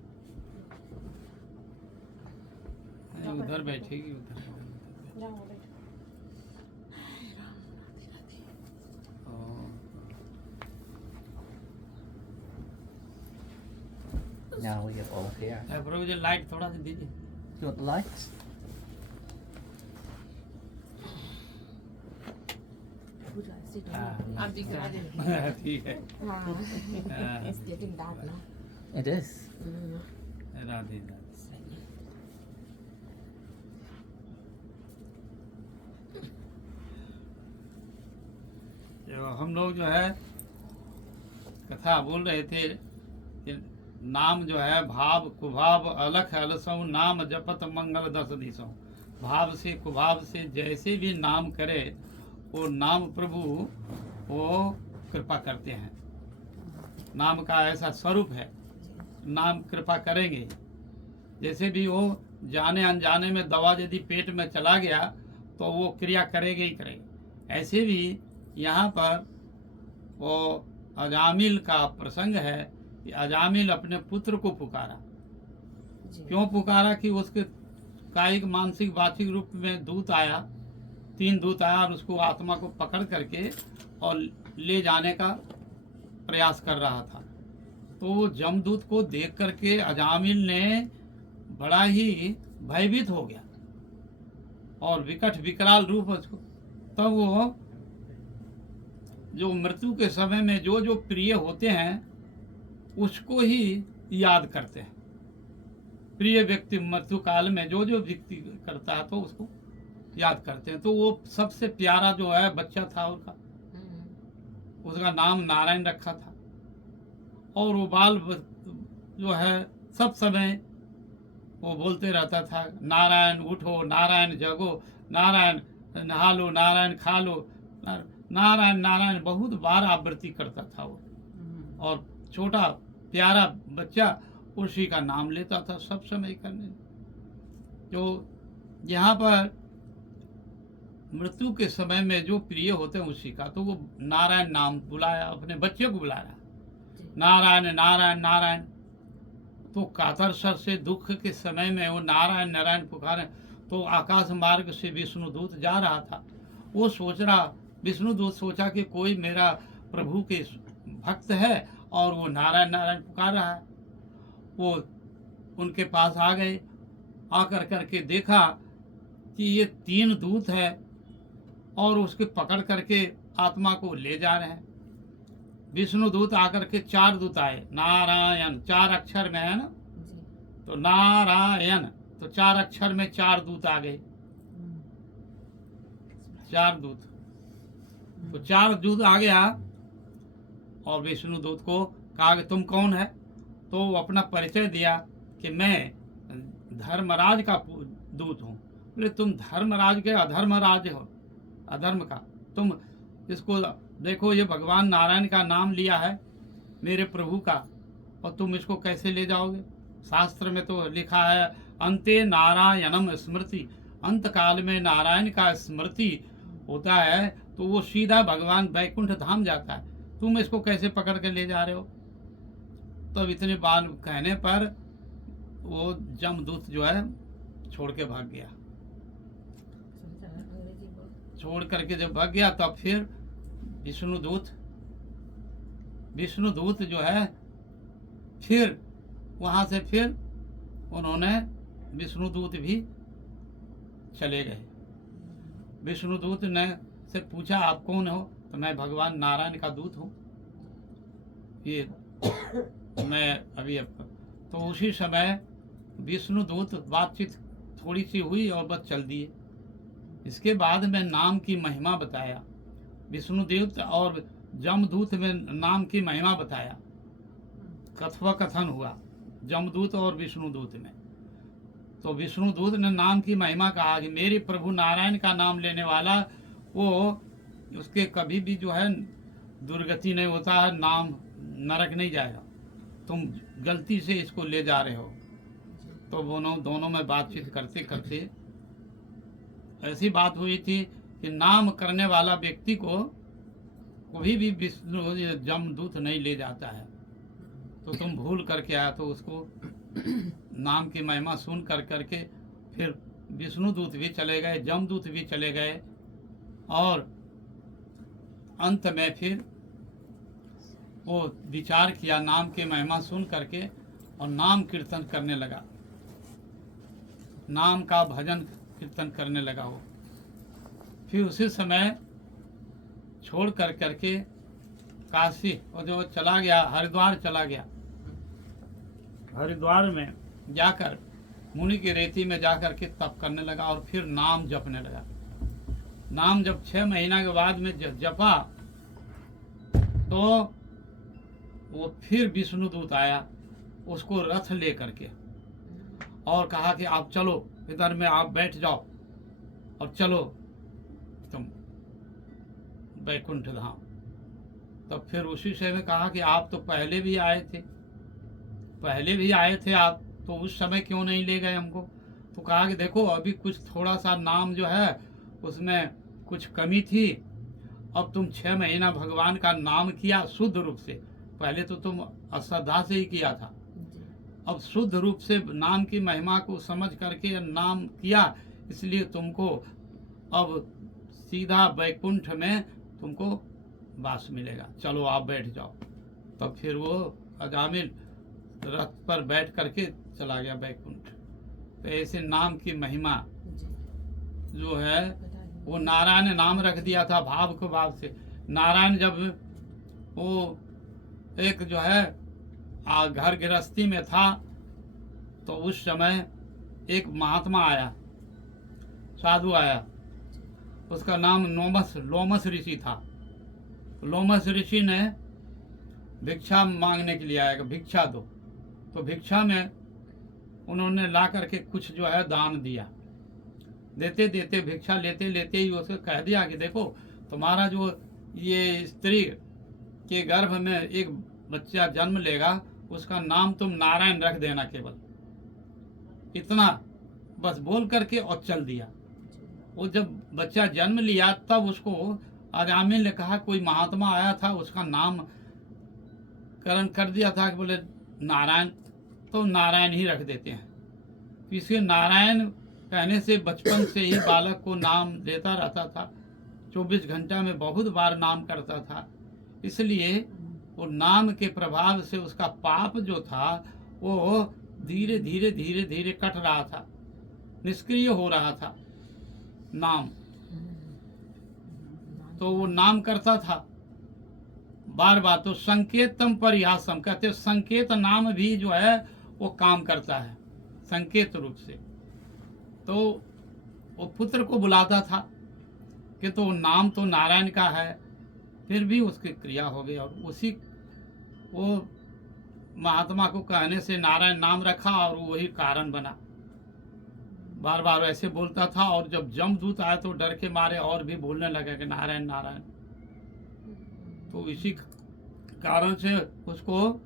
नहीं, उधर बैठेगी उधर जाओ बैठो ओ, Now we have all here. Prabhu ji light थोड़ा सा दीजिए You want the lights? हाँ आप दिख रहा है ठीक है हाँ, It's getting dark now. It is. Radhe Radhe जो हम लोग जो है कथा बोल रहे थे कि नाम जो है भाव कुभाव अलख अलसों नाम जपत मंगल दस दिशों भाव से कुभाव से जैसे भी नाम करे वो नाम प्रभु वो कृपा करते हैं नाम का ऐसा स्वरूप है नाम कृपा करेंगे जैसे भी वो जाने अनजाने में दवा यदि पेट में चला गया तो वो क्रिया करेगा ही करेगा ऐसे भी यहाँ पर वो अजामिल का प्रसंग है कि अजामिल अपने पुत्र को पुकारा क्यों पुकारा कि उसके कायिक मानसिक वाचिक रूप में दूत आया 3 दूत आया और उसको आत्मा को पकड़ करके और ले जाने का प्रयास कर रहा था तो जमदूत को देख करके अजामिल ने बड़ा ही भयभीत हो गया और विकट विकराल रूप उसको तब वो जो मृत्यु के समय में जो जो प्रिय होते हैं उसको ही याद करते हैं प्रिय व्यक्ति मृत्यु काल में जो जो व्यक्ति करता है तो उसको याद करते हैं तो वो सबसे प्यारा जो है बच्चा था उसका नाम नारायण रखा था और वो बाल जो है सब समय वो बोलते रहता था नारायण उठो नारायण जगो नारायण नहा लो नारायण खा लो नारायण नारायण बहुत बार आवृत्ति करता था वो और छोटा प्यारा बच्चा उसी का नाम लेता था सब समय करने जो यहाँ पर मृत्यु के समय में जो प्रिय होते हैं उसी का तो वो नारायण नाम बुलाया अपने बच्चे को बुलाया नारायण नारायण नारायण तो कातर सर से दुख के समय में वो नारायण नारायण पुकारे तो आकाश मार्ग से विष्णु दूत जा रहा था वो सोच रहा विष्णु दूत सोचा कि कोई मेरा प्रभु के भक्त है और वो नारायण नारायण पुकार रहा है वो उनके पास आ गए आकर करके देखा कि ये 3 दूत है और उसके पकड़ करके आत्मा को ले जा रहे हैं विष्णु दूत आकर के 4 दूत आए नारायण 4 अक्षर में है ना तो नारायण तो 4 अक्षर में 4 दूत आ गए 4 दूत तो 4 दूत आ गया और विष्णु दूत को कहा कि तुम कौन है तो वो अपना परिचय दिया कि मैं धर्मराज का दूत हूँ बोले तुम धर्मराज के अधर्मराज हो अधर्म का तुम इसको देखो ये भगवान नारायण का नाम लिया है मेरे प्रभु का और तुम इसको कैसे ले जाओगे शास्त्र में तो लिखा है अंते नारायणम स्मृति अंत काल में नारायण का स्मृति होता है तो वो सीधा भगवान वैकुंठ धाम जाता है तुम इसको कैसे पकड़ के ले जा रहे हो तब इतने बार कहने पर वो जमदूत जो है छोड़ के भाग गया छोड़ करके जब भाग गया तब फिर विष्णु दूत जो है फिर वहां से फिर उन्होंने विष्णु दूत भी चले गए विष्णु दूत ने से पूछा आप कौन हो तो मैं भगवान नारायण का दूत हूँ ये मैं अभी तो उसी समय विष्णु दूत बातचीत थोड़ी सी हुई और बस चल दिए इसके बाद में नाम की महिमा बताया विष्णुदेव और जमदूत में नाम की महिमा बताया कथोपकथन हुआ जमदूत और विष्णुदूत में तो विष्णु दूत ने नाम की महिमा कहा कि मेरे प्रभु नारायण का नाम लेने वाला वो उसके कभी भी जो है दुर्गति नहीं होता है, नाम नरक नहीं जाएगा। तुम गलती से इसको ले जा रहे हो। तो दोनों में बातचीत करते करते ऐसी बात हुई थी कि नाम करने वाला व्यक्ति को कभी भी विष्णु जमदूत नहीं ले जाता है। तो तुम भूल करके आया, तो उसको नाम की महिमा सुन करके फिर विष्णु दूत भी चले गए, जमदूत भी चले गए, और अंत में फिर वो विचार किया, नाम की महिमा सुन करके, और नाम कीर्तन करने लगा, नाम का भजन कीर्तन करने लगा वो। फिर उसी समय छोड़ करके काशी और जो चला गया, हरिद्वार चला गया। हरिद्वार में जाकर मुनि की रेती में जाकर के तप करने लगा और फिर नाम जपने लगा। नाम जब 6 महीना के बाद में जपा तो वो फिर विष्णु दूत आया उसको रथ ले करके और कहा कि आप चलो, इधर में आप बैठ जाओ और चलो तुम वैकुंठ धाम। तब फिर उसी से में कहा कि आप तो पहले भी आए थे आप, तो उस समय क्यों नहीं ले गए हमको? तो कहा कि देखो अभी कुछ थोड़ा सा नाम जो है उसमें कुछ कमी थी। अब तुम 6 महीना भगवान का नाम किया शुद्ध रूप से, पहले तो तुम अश्रद्धा से ही किया था, अब शुद्ध रूप से नाम की महिमा को समझ करके नाम किया, इसलिए तुमको अब सीधा वैकुंठ में तुमको वास मिलेगा, चलो आप बैठ जाओ। तब फिर वो अजामिल रथ पर बैठ करके चला गया वैकुंठ। तो ऐसे नाम की महिमा जो है वो नारायण ने नाम रख दिया था भाव को भाव से। नारायण जब वो एक जो है घर गृहस्थी में था तो उस समय एक महात्मा आया, साधु आया, उसका नाम लोमस ऋषि था। लोमस ऋषि ने भिक्षा मांगने के लिए आया, भिक्षा दो। तो भिक्षा में उन्होंने ला करके कुछ जो है दान दिया। देते देते भिक्षा लेते लेते ही उसको कह दिया कि देखो तुम्हारा जो ये स्त्री के गर्भ में एक बच्चा जन्म लेगा उसका नाम तुम नारायण रख देना, केवल इतना बस बोल करके और चल दिया। वो जब बच्चा जन्म लिया तब उसको अजामिल ने कहा कोई महात्मा आया था उसका नाम करण कर दिया था कि बोले नारायण, तो नारायण ही रख देते हैं। इसलिए नारायण कहने से बचपन से ही बालक को नाम देता रहता था, 24 घंटा में बहुत बार नाम करता था। इसलिए वो नाम के प्रभाव से उसका पाप जो था वो धीरे धीरे धीरे धीरे कट रहा था, निष्क्रिय हो रहा था नाम। तो वो नाम करता था बार बार। तो संकेतम परिहासम कहते, संकेत नाम भी जो है वो काम करता है संकेत रूप से। तो वो पुत्र को बुलाता था कि तो नाम तो नारायण का है, फिर भी उसकी क्रिया हो गई और उसी वो महात्मा को कहने से नारायण नाम रखा और वही कारण बना। बार बार ऐसे बोलता था और जब जमदूत आया तो डर के मारे और भी बोलने लगे कि नारायण नारायण। तो इसी कारण से उसको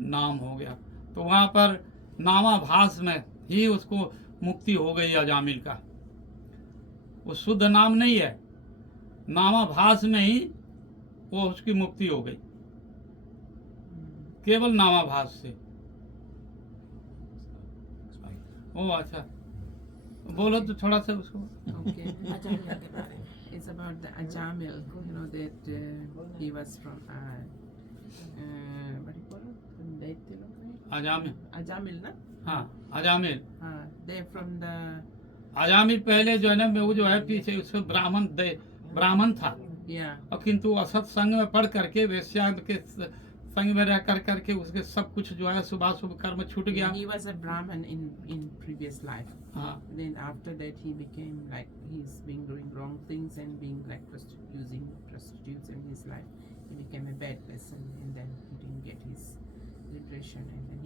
नाम हो गया। तो वहाँ पर नामाभास में ही उसको मुक्ति हो गई अजामिल का। वो शुद्ध नाम नहीं है, नामाभास में ही वो उसकी मुक्ति हो गई, केवल नामाभास से। ओ अच्छा, बोलो तो थोड़ा सा उसको। Okay. It's about the Ajamil, you know, that he was from, what do you call it? Ajamil, Ajamil, na? हाँ Ajamil. They're from the, Ajamil पहले जो है ना वो जो है पीछे उसको ब्राह्मण था, yeah. और किंतु असत संग में पढ़ करके वेश्या के संग में रह करके उसके सब कुछ जो है सुबह शुभ कर्म छूट गया। He was a Brahmin in previous life. हाँ Then after that he became like he's been doing wrong things and being like using prostitutes in his life. He became a bad person and then he didn't get his liberation and then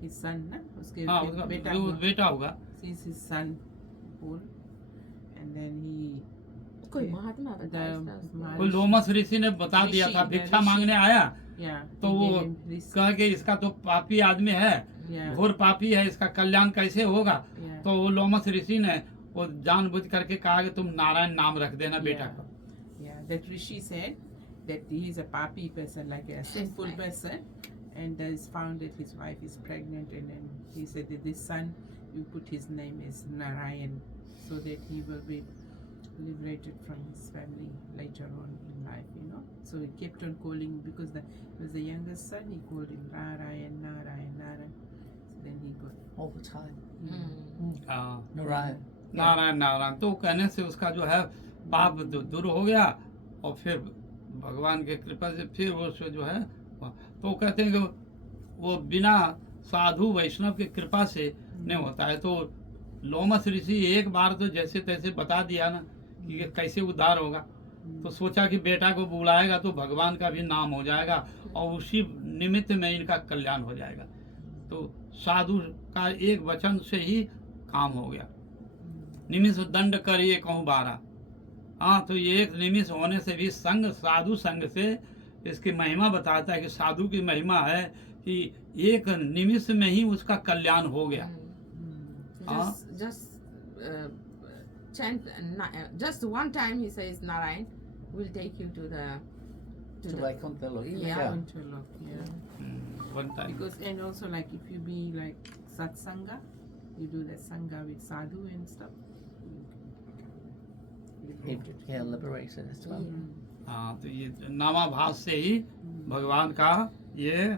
he his son, na? उसके हाँ उसका बेटा वो हुआ. बेटा होगा. Sees his son born, and then he. कोई महात्मा बताया The इसका? Maharishi- कोई लोमस ऋषि ने बता दिया था, भिक्षा मांगने आया Yeah. तो he वो gave him this. कह के इसका तो पापी आदमी है, Yeah. घोर पापी है, इसका कल्याण कैसे होगा. Yeah. तो वो लोमस ऋषि ने वो जानबूझ करके कहा कि तुम नारायण नाम रख देना बेटा Yeah. को. Yeah, that Rishi said that he is a papi person, like a sinful right. person, and is found that his wife is pregnant, and then he said that this son, you put his name as Narayan, so that he will be liberated from his family later on in life, you know. So he kept on calling because he was the youngest son. He called him Narayan, Narayan, Narayan. So then he got. All the time. हाँ, Narayan. Narayan Narayan. तो कहने से उसका जो है पाप दूर हो गया और फिर भगवान के कृपा से फिर वो जो है तो कहते हैं कि वो बिना साधु वैष्णव की कृपा से नहीं होता है. तो लोमस ऋषि एक बार तो जैसे तैसे बता दिया ना कि ये कैसे उद्धार होगा, तो सोचा कि बेटा को बुलाएगा तो भगवान का भी नाम हो जाएगा और उसी निमित्त में इनका कल्याण हो जाएगा. तो साधु का एक वचन से ही काम हो गया. निमिष दंड करिए कहूँ 12. हाँ, तो ये एक निमिष होने से भी संग साधु संग से इसकी महिमा बताता है कि साधु की महिमा है कि एक निमिष में ही उसका कल्याण हो गया. Just one time he says Narayan will take you to the To Vaikuntha Loka. Yeah. Yeah. One time. Because and also like if you be like satsanga, you do the sangha with sadhu and stuff. Yeah, liberated as well. हाँ, तो ये नामाभास से ही भगवान का ये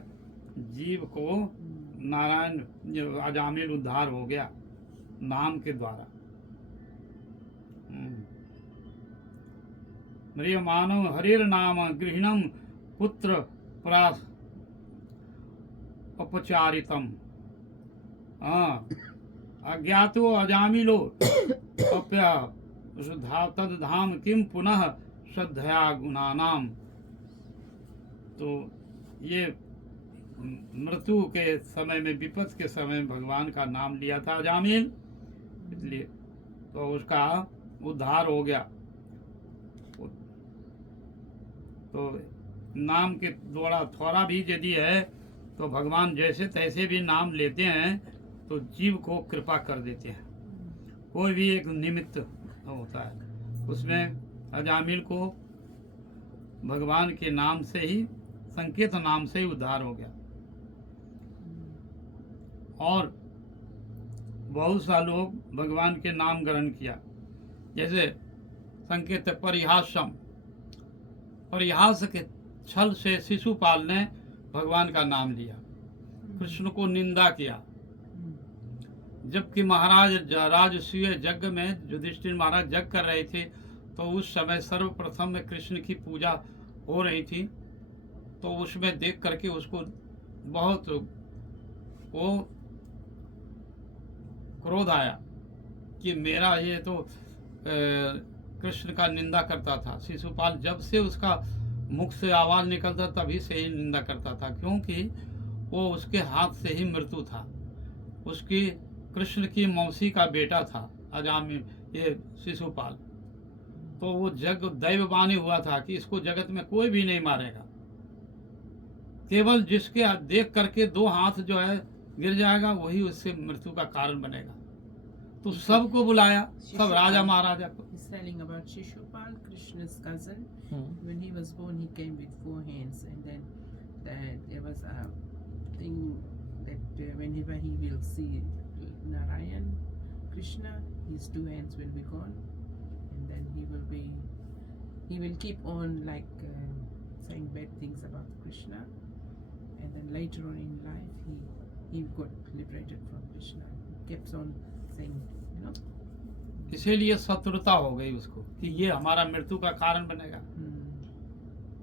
जीव को नारायण जो अजामिल उद्धार हो गया नाम के द्वारा. म्रियमाणं हरिर नाम गृहिणं पुत्र प्रास अपचारितम. हाँ, अज्ञातो अजामिलो अप्या तद्धाम किम पुनः श्रद्धया गुणानाम. तो ये मृत्यु के समय में विपद के समय में भगवान का नाम लिया था अजामिल, इसलिए तो उसका उद्धार हो गया. तो नाम के द्वारा थोड़ा भी यदि है तो भगवान जैसे तैसे भी नाम लेते हैं तो जीव को कृपा कर देते हैं. कोई भी एक निमित्त होता है, उसमें अजामिल को भगवान के नाम से ही संकेत नाम से ही उद्धार हो गया. और बहुत सा लोग भगवान के नाम ग्रहण किया, जैसे संकेत परिहासम, परिहास के छल से शिशुपाल ने भगवान का नाम लिया, कृष्ण को निंदा किया. जबकि महाराज राजसूय यज्ञ में युधिष्ठिर महाराज यज्ञ कर रहे थे तो उस समय सर्वप्रथम में कृष्ण की पूजा हो रही थी. तो उसमें देख करके उसको बहुत वो क्रोध आया कि मेरा ये तो कृष्ण का निंदा करता था. शिशुपाल जब से उसका मुख से आवाज निकलता तभी से ही निंदा करता था, क्योंकि वो उसके हाथ से ही मृत्यु था. उसकी कृष्ण की मौसी का बेटा था अजामिल, ये शिशुपाल. तो वो जग दैववाणी हुआ था कि इसको जगत में कोई भी नहीं मारेगा, केवल जिसके देख करके 2 हाथ जो है गिर जाएगा वही उससे मृत्यु का कारण बनेगा. तो सबको बुलाया, सब राजा महाराजा को. He's telling about Shishupal, Krishna's cousin. Hmm. When he was born, he came with 4 hands, and then there was a thing that whenever he will see Narayan, Krishna, his 2 hands will be gone, and then he will keep on like saying bad things about Krishna, and then later on in life he got liberated from Krishna. He kept on saying, you know. इसीलिए शत्रुता हो गई उसको कि ये हमारा मृत्यु का कारण बनेगा.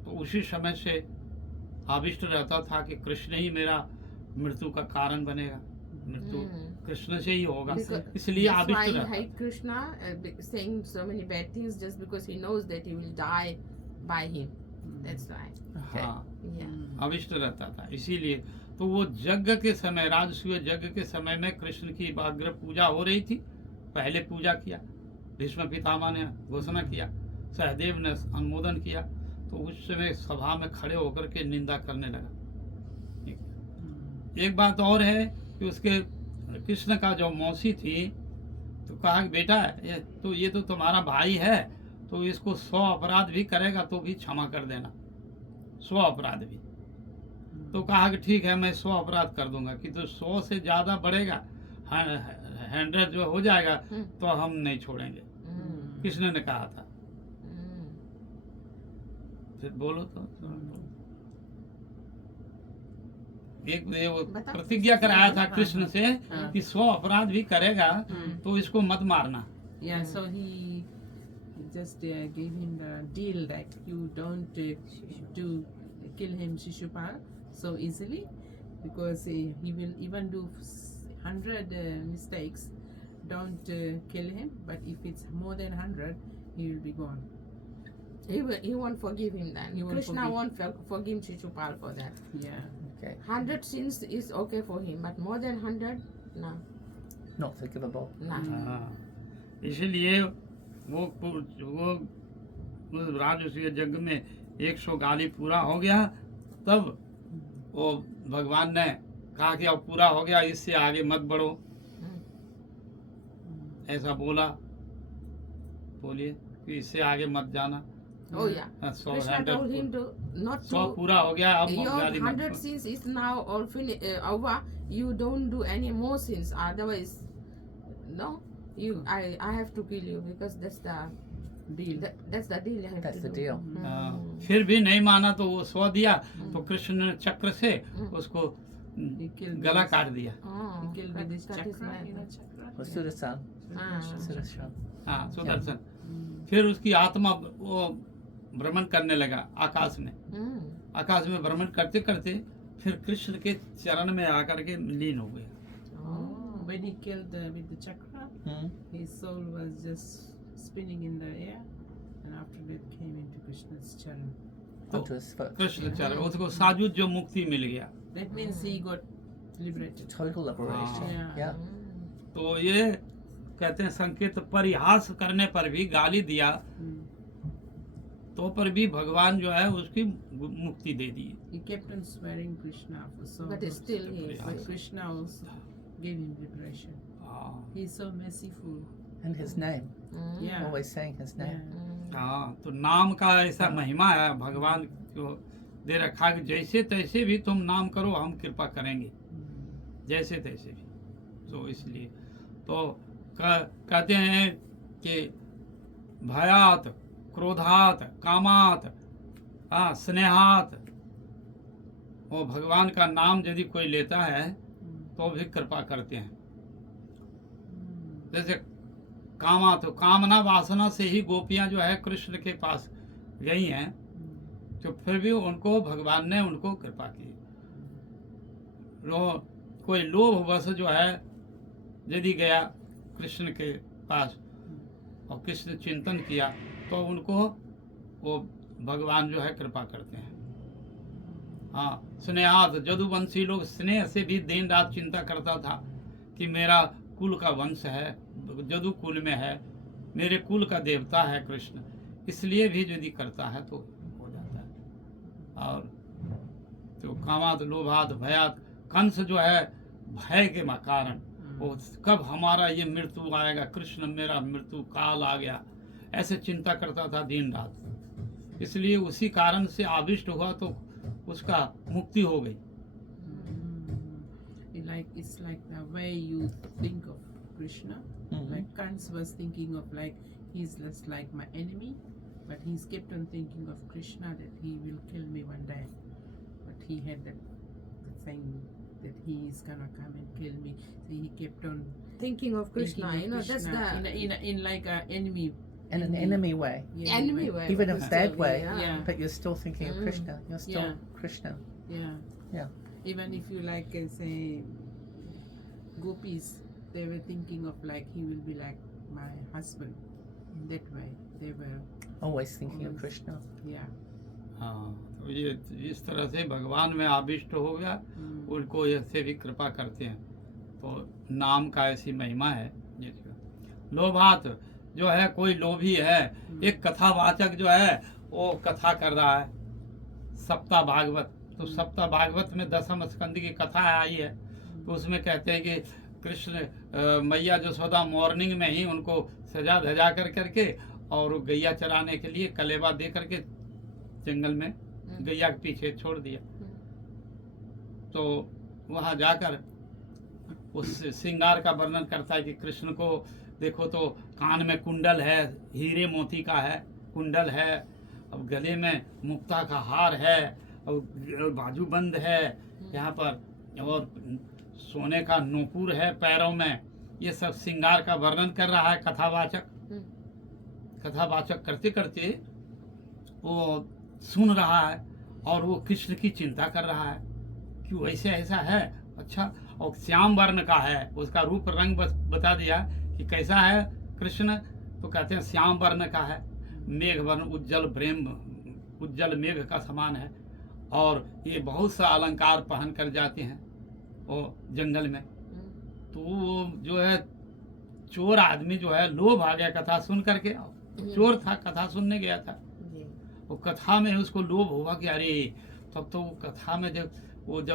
तो उसी समय से आविष्ट रहता था कि कृष्ण ही मेरा मृत्यु का कारण बनेगा, मृत्यु कृष्ण से ही होगा, इसलिए आविष्ट That's why रहता. he hate Krishna, saying so many bad things just because he knows that he will die by him. That's why. हाँ, Yeah. अविष्ट रहता था. इसीलिए तो वो यज्ञ के समय, राजसूय यज्ञ के समय में कृष्ण की अग्र पूजा हो रही थी। पहले पूजा किया, भीष्म पितामह ने घोषणा किया, सहदेव ने अनुमोदन किया, तो उस समय सभा में खड़े होकर के निंदा करने लगा। एक बात और है कि उसके कृष्ण का जो मौसी थी, तो कहा कि बेटा ये तो तुम्हारा भाई है, तो इसको 100 अपराध भी करेगा तो भी क्षमा कर देना, 100 अपराध भी। तो कहा कि ठीक है, मैं 100 अपराध कर दूंगा, कि तो 100 से ज्यादा बढ़ेगा, 100 जो हो जाएगा तो हम नहीं छोड़ेंगे, कृष्ण ने कहा था। फिर बोलो तो एक ये वो प्रतिज्ञा कराया था कृष्ण से कि 100 अपराध भी करेगा तो इसको मत मारना। Yeah, so he just gave him the deal that you don't kill him Shishupal so easily, because he will even do 100 mistakes. Don't kill him, but if it's more than 100, he will be gone. He won't forgive him then. He won't Krishna forgive. won't forgive Shishupal for that. Yeah. Okay. 100 sins is okay for him, but more than 100, no. Not forgivable. No. हाँ, इसलिए वो राजसूय यज्ञ में 100 गाली पूरा हो गया, तब वो भगवान ने कहा कि अब पूरा हो गया, इससे आगे मत बढ़ो, ऐसा बोला। बोलिए कि इससे आगे मत जाना। Oh yeah. 100 Krishna told him to not 100 to. पूरा हो गया, अब Your गाली मत 100 दो। sins is now all over. You don't do any more sins. Otherwise, no. I have to kill you because that's the Deal. that's the deal. I have That's to the do. deal. हाँ, फिर भी नहीं माना तो वो 100 दिया, तो कृष्ण ने चक्र से उसको He killed गला with काट दिया। Oh, He killed with his cut his chakra. neck. You know chakra? Or Sudarshan. Ah. Sudarshan. हाँ, सुदर्शन। फिर उसकी आत्मा वो भ्रमण करने लगा आकाश में। Mm. आकाश में भ्रमण करते करते फिर कृष्ण के चरण में आकर के लीन हो गया। Oh, when he killed with the chakra, Hmm. his soul was just spinning in the air, and after that came into Krishna's charan. Onto his foot. Krishna चरण, उसको साजुद जो मुक्ति मिल गया। That means he got liberated. Total liberation. Yeah. Yeah. तो ये कहते हैं संकेत, परिहास करने पर भी, गाली दिया तो पर भी भगवान जो है उसकी मुक्ति दे दी। He kept on swearing Krishna for so But long. still he. But Krishna also gave him liberation. हाँ, He's so merciful. And his name. Mm. Yeah. Always saying his name. Yeah. हाँ, तो नाम का ऐसा महिमा है, भगवान को दे रखा कि जैसे तैसे भी तुम नाम करो, हम कृपा करेंगे, जैसे तैसे भी। तो इसलिए तो कहते हैं कि भयात, क्रोधात, कामात, स्नेहात, वो भगवान का नाम यदि कोई लेता है तो भी कृपा करते हैं। जैसे कामा, तो कामना वासना से ही गोपियां जो है कृष्ण के पास गई हैं, तो फिर भी उनको भगवान ने उनको कृपा की। कोई लोभवश जो है यदि गया कृष्ण के पास और कृष्ण चिंतन किया तो उनको वो भगवान जो है कृपा करते हैं। हाँ, स्नेहात, जदुवंशी लोग स्नेह से भी दिन रात चिंता करता था कि मेरा कुल का वंश है, जदु कुल में है, मेरे कुल का देवता है कृष्ण, इसलिए भी यदि करता है तो हो जाता है। और तो कामात, लोभात, भयात, कंस जो है भय के कारण, वो कब हमारा ये मृत्यु आएगा, कृष्ण मेरा मृत्यु काल आ गया, ऐसे चिंता करता था दिन रात। इसलिए उसी कारण से आविष्ट हुआ तो उसका मुक्ति हो गई। It's like the way you think of Krishna. Like Kans was thinking of like he's just like my enemy, but he's kept on thinking of Krishna that he will kill me one day. But he had that thing that he is gonna come and kill me. So he kept on Thinking of Krishna, thinking of that's Krishna the in like an enemy. In an enemy way. Yeah, enemy way. Even a Still, bad way. Yeah. But you're still thinking of Krishna. You're still Yeah. Krishna. Yeah. Yeah. Even if you like say gopis, they were thinking of like he will be like my husband. In that way, they were Always thinking of Always. Krishna. yeah. हाँ, तो ये इस तरह से भगवान में आविष्ट हो गया, उनको ऐसे भी कृपा करते हैं। तो नाम का ऐसी महिमा है। लोभात जो है, कोई लोभी है, एक कथावाचक जो है वो कथा कर रहा है, सप्ताह भागवत। तो सप्ताह भागवत में 10वें स्कंद की कथा आई है। तो उसमें कहते हैं कि कृष्ण मैया जसोदा मॉर्निंग में ही उनको सजा धजा करके और गैया चराने के लिए कलेवा दे करके जंगल में गैया के पीछे छोड़ दिया। तो वहां जाकर उस श्रृंगार का वर्णन करता है कि कृष्ण को देखो तो कान में कुंडल है, हीरे मोती का है कुंडल है, अब गले में मुक्ता का हार है, और बाजूबंद है यहाँ पर, और सोने का नूपुर है पैरों में। ये सब श्रृंगार का वर्णन कर रहा है कथावाचक। कथावाचक करते करते वो सुन रहा है और वो कृष्ण की चिंता कर रहा है, क्यों ऐसे ऐसा है। अच्छा, और श्याम वर्ण का है, उसका रूप रंग बता दिया कि कैसा है कृष्ण। तो कहते हैं श्याम वर्ण का है, मेघ वर्ण, उज्जवल मेघ का समान है। और ये बहुत सा अलंकार पहन कर जाते हैं वो जंगल में। तो वो जो है चोर आदमी जो है, लोभ आ गया कथा सुन करके। चोर था, कथा सुनने गया था, वो कथा में उसको लोभ हुआ कि अरे, तब तो वो कथा में जब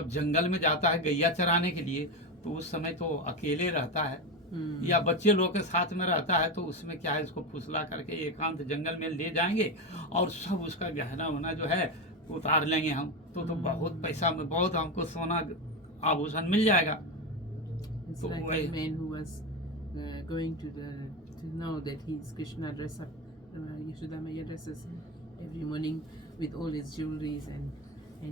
जंगल में जाता है गैया चराने के लिए, तो उस समय तो अकेले रहता है या बच्चे लोग के साथ में रहता है। तो उसमें क्या है, इसको फुसला करके एकांत जंगल में ले जाएंगे और सब उसका गहना वहना जो है उतार लेंगे हम, तो बहुत पैसा में, बहुत हमको सोना आभूषण मिल जाएगा। It's So like why- a man who was going to know that he's Krishna dress up. Yashoda Maya dresses him every morning with all his jewelries, and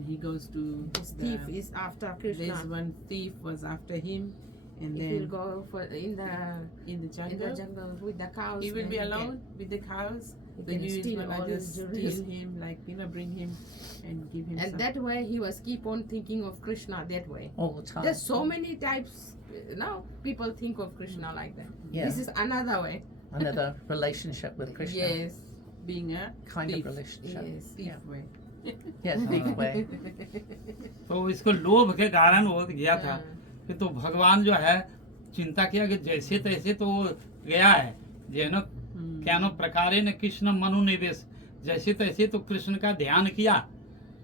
he goes to This thief is after Krishna. There's one thief was after him, and He will then go for in the jungle with the cows. he will and be he alone with the cows. He So can he steal will all gonna his just jewelries. steal him, like bring him and give him And some. that way he was keep on thinking of Krishna that way. All the time. There's so many types. Now people think of Krishna like that. Yeah. This is another way. Another relationship with Krishna. Yes. Being a Kind thief. of relationship. Yes. thief Yeah. way. Yeah, thief way. तो इसको लोभ के कारण वो गया था। हाँ। कि तो भगवान जो है चिंता किया कि जैसे तैसे तो वो गया है, जेनो ज्ञानो प्रकारे न कृष्ण मनुनिवेश, जैसे तैसे तो कृष्ण का ध्यान किया,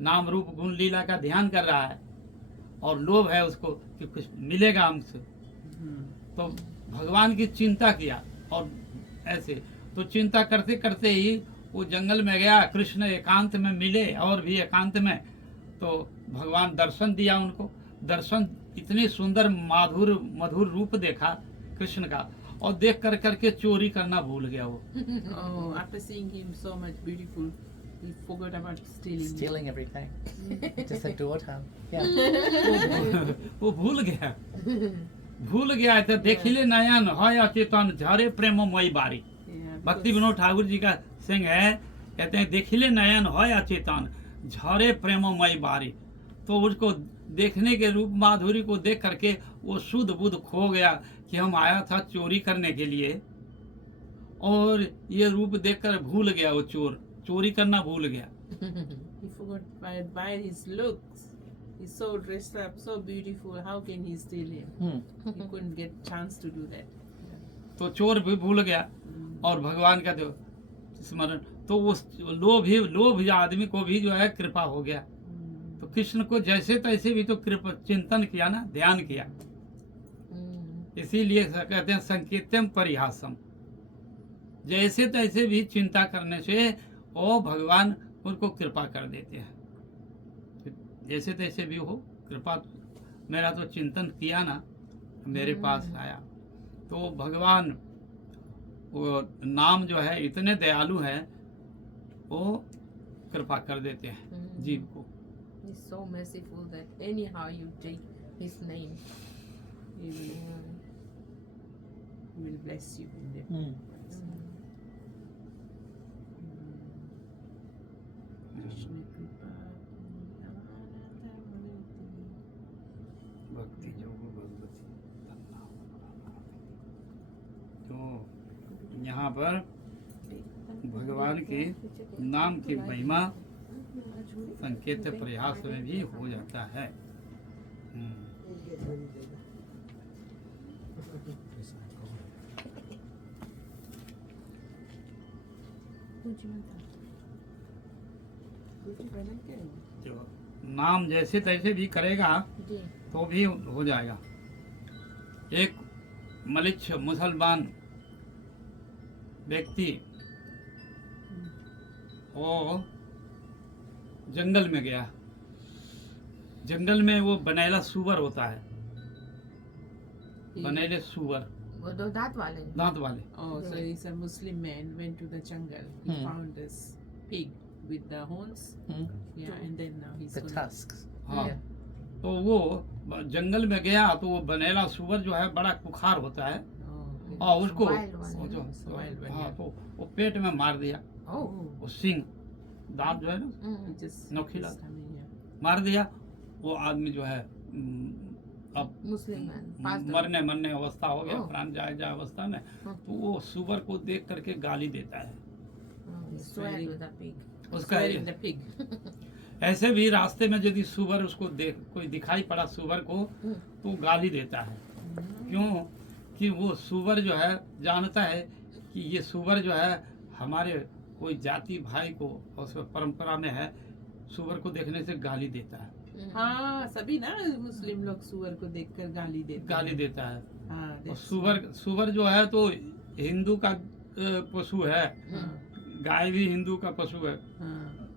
नाम रूप गुण लीला का ध्यान कर रहा है, और लोभ है उसको कि कुछ मिलेगा हमसे। तो भगवान की चिंता किया, और ऐसे तो चिंता करते करते ही वो जंगल में गया। कृष्ण एकांत में मिले, और भी एकांत में, तो भगवान दर्शन दिया उनको। दर्शन, इतनी सुंदर मधुर रूप देखा कृष्ण का, और देख कर करके चोरी करना भूल गया वो। Oh, after seeing him so much beautiful, he forgot about stealing. Stealing everything. Just adored him. Yeah. वो भूल गया तो देखिले नयन है अचेतन झरे प्रेममयी बारी। Yeah, भक्ति because- विनोद ठाकुर जी का सिंह है, कहते हैं देखिले नयन है अचेतन झरे प्रेममयी बारी। तो उसको देखने के रूप माधुरी को देख करके वो शुद्ध बुद्ध खो गया कि हम आया था चोरी करने के लिए, और ये रूप देखकर भूल गया, वो चोरी करना भूल गया। He forgot by his looks. He's so dressed up, so beautiful. How can he steal him? He couldn't get chance to do that. तो चोर भी भूल गया, और भगवान का जो स्मरण, तो उस लोभ आदमी को भी जो है कृपा हो गया। तो कृष्ण को जैसे तैसे भी तो कृपा चिंतन किया ना, ध्यान किया। इसीलिए कहते हैं संकेत्यम परिहासम, जैसे तैसे भी चिंता करने से वो भगवान उनको कृपा कर देते हैं। जैसे तैसे भी हो कृपा, मेरा तो चिंतन किया ना, मेरे पास आया। तो भगवान वो नाम जो है इतने दयालु हैं, वो कृपा कर देते हैं जीव को। He's so merciful that anyhow you take his name. He will bless you in the Krishna Kripa. भक्ति योग भगवती, तो यहाँ पर भगवान के नाम की महिमा संकेत प्रयास में भी हो जाता है। जो नाम जैसे तैसे भी करेगा जी तो भी हो जाएगा। एक मलिच्छ मुसलमान व्यक्ति वो जंगल में गया। जंगल में वो बनेला सूअर होता है, बनेले सूअर, वो दो दांत वाले दांत वाले। Oh, so he's a Muslim man, went to the jungle. He found this pig with the horns. Yeah, and then now he's The gonna... tusks. हाँ Yeah. तो वो जंगल में गया तो वो बनेला सूअर जो है बड़ा कुखार होता है Oh, okay. और उसको Wild one. वो जो Wild one, हाँ yeah. तो वो पेट में मार दिया। ओह वो सिंग दांत जो है ना He just नोखिला his tummy, yeah. मार दिया। वो आदमी जो है अब मुस्लिम मैन मरने अवस्था हो गया, ओह। प्राण जाए अवस्था में। हाँ। तो वो सूअर को देख करके गाली देता है swear to the pig उसका। Swearing the pig. ऐसे भी रास्ते में यदि सूअर उसको देख कोई दिखाई पड़ा सूअर को तो गाली देता है। क्यों कि वो सूअर जो है जानता है कि ये सूअर जो है हमारे कोई जाति भाई को और उसमें परंपरा में है, सूअर को देखने से गाली देता है। हाँ, सभी ना मुस्लिम लोग सुअर को देखकर गाली देते गाली हैं। देता है। हाँ, और that's सूअर जो है तो हिंदू का पशु है, हाँ, गाय भी हिंदू का पशु है। हाँ,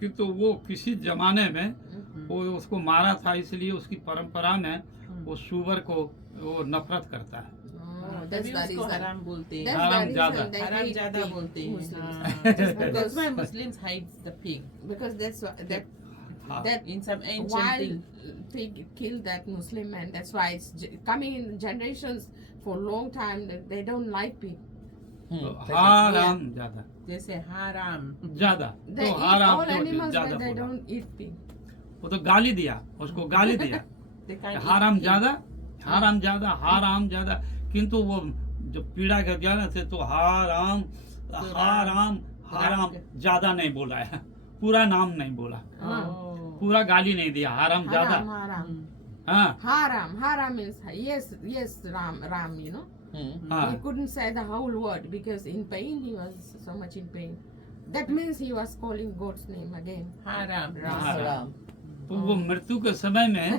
कि तो वो किसी जमाने में हम्म, वो उसको मारा था, इसलिए उसकी परंपरा में हम्म। वो सूअर को वो नफरत करता है। हाँ, that's तभी the उसको reason. हराम बोलते हैं। That's the हराम reason ज्यादा। they हराम hate ज्यादा pig, बोलते हैं। Muslims. हाँ, Because- that's why Muslims hide the pig because that's why हाँ। that in some ancient while thing. pig killed that Muslim man. That's why it's coming in generations for a long time. They don't like pig. तो They हराम ज्यादा जैसे हराम। ज्यादा They तो eat हराम all जो animals, ज्यादा but they बोला। don't eat pig. वो तो गाली दिया, उसको गाली दिया They can't eat हराम pig. ज्यादा, हराम ज्यादा। किंतु वो जो पीड़ा कर दिया ना से तो हराम ज्यादा नहीं बोला है, पूरा नाम नहीं बोला, Oh. पूरा गाली नहीं दिया, हराम ज्यादा। Haram. Hmm. हाँ Haram means yes, Ram. You know. हाँ He couldn't say the whole word because in pain he was so much in pain. That means he was calling God's name again. Haram. Haram. तो वो मृत्यु के समय में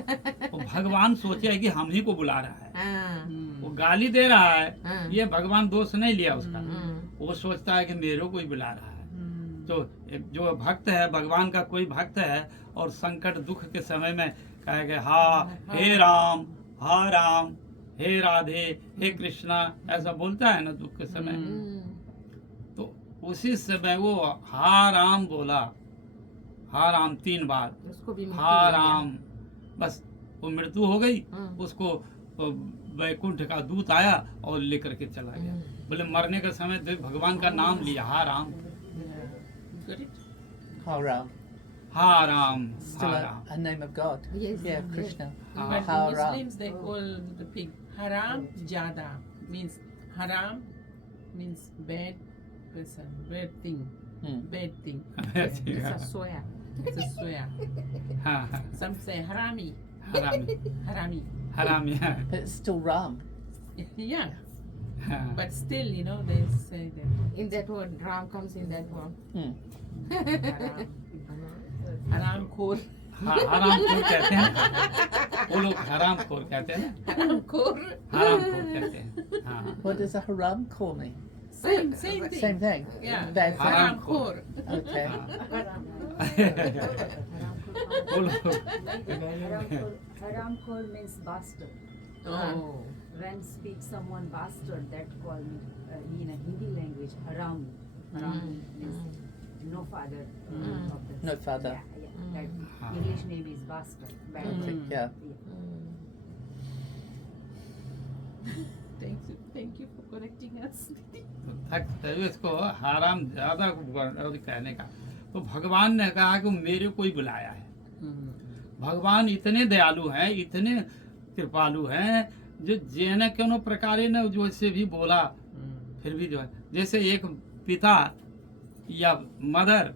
वो भगवान सोचे कि हम ही को बुला रहा है, Ah. वो गाली दे रहा है, हाँ। ये भगवान दोष नहीं लिया उसका। Mm. वो सोचता है कि मेरे को ही बुला रहा है। Hmm. तो एक जो भक्त है, भगवान का कोई भक्त है और संकट दुख के समय में कहेगा हे राम, हा राम, हे राधे, हे कृष्णा, ऐसा बोलता है ना दुख के समय। Mm. तो उसी समय वो हा राम बोला, हा राम 3 बार, उसको भी मृत्यु हा हो गया। राम, बस वो मृत्यु हो गई। हम्म। उसको वैकुंठ का दूत आया और लेकर के चला गया। बोले मरने के समय तो भगवान का नाम लिया, हा Ram, Yeah. You got it? Haram. हा राम, Still हा a Ram. name of God. Yes, Yeah, yes. Krishna. हाँ। But Haram. Muslims they call the pig haram jada, means haram means bad person, bad thing, bad thing. It's a swear. It's a swear. हाँ हाँ, Some say harami, हरामी, harami. हरामी है। But it's still Ram. Yeah, हाँ। but still, you know, they say that In that word, Ram comes in that word. haram, haram khor, हाँ, हराम खोर कहते हैं, वो लोग हराम खोर कहते हैं ना, haram khor. हराम खोर कहते हैं। हाँ What does a haram call me? Same thing. Same thing. Yeah, Bad thing. haram khor. Okay. वो लोग Haramkhor means bastard. Oh, When speak someone bastard, that call in a Hindi language haram. Haram means no father of the No father. Yeah, yeah. Ah. That English name is bastard. Bad Okay, word. yeah. thank you for correcting us. तभी उसको हराम ज्यादा कहने का। तो भगवान ने कहा कि मेरे को ही बुलाया है। भगवान इतने दयालु हैं, इतने कृपालु हैं, जो जेने क्यों प्रकारे ने जो से भी बोला, फिर भी जो है जैसे एक पिता या मदर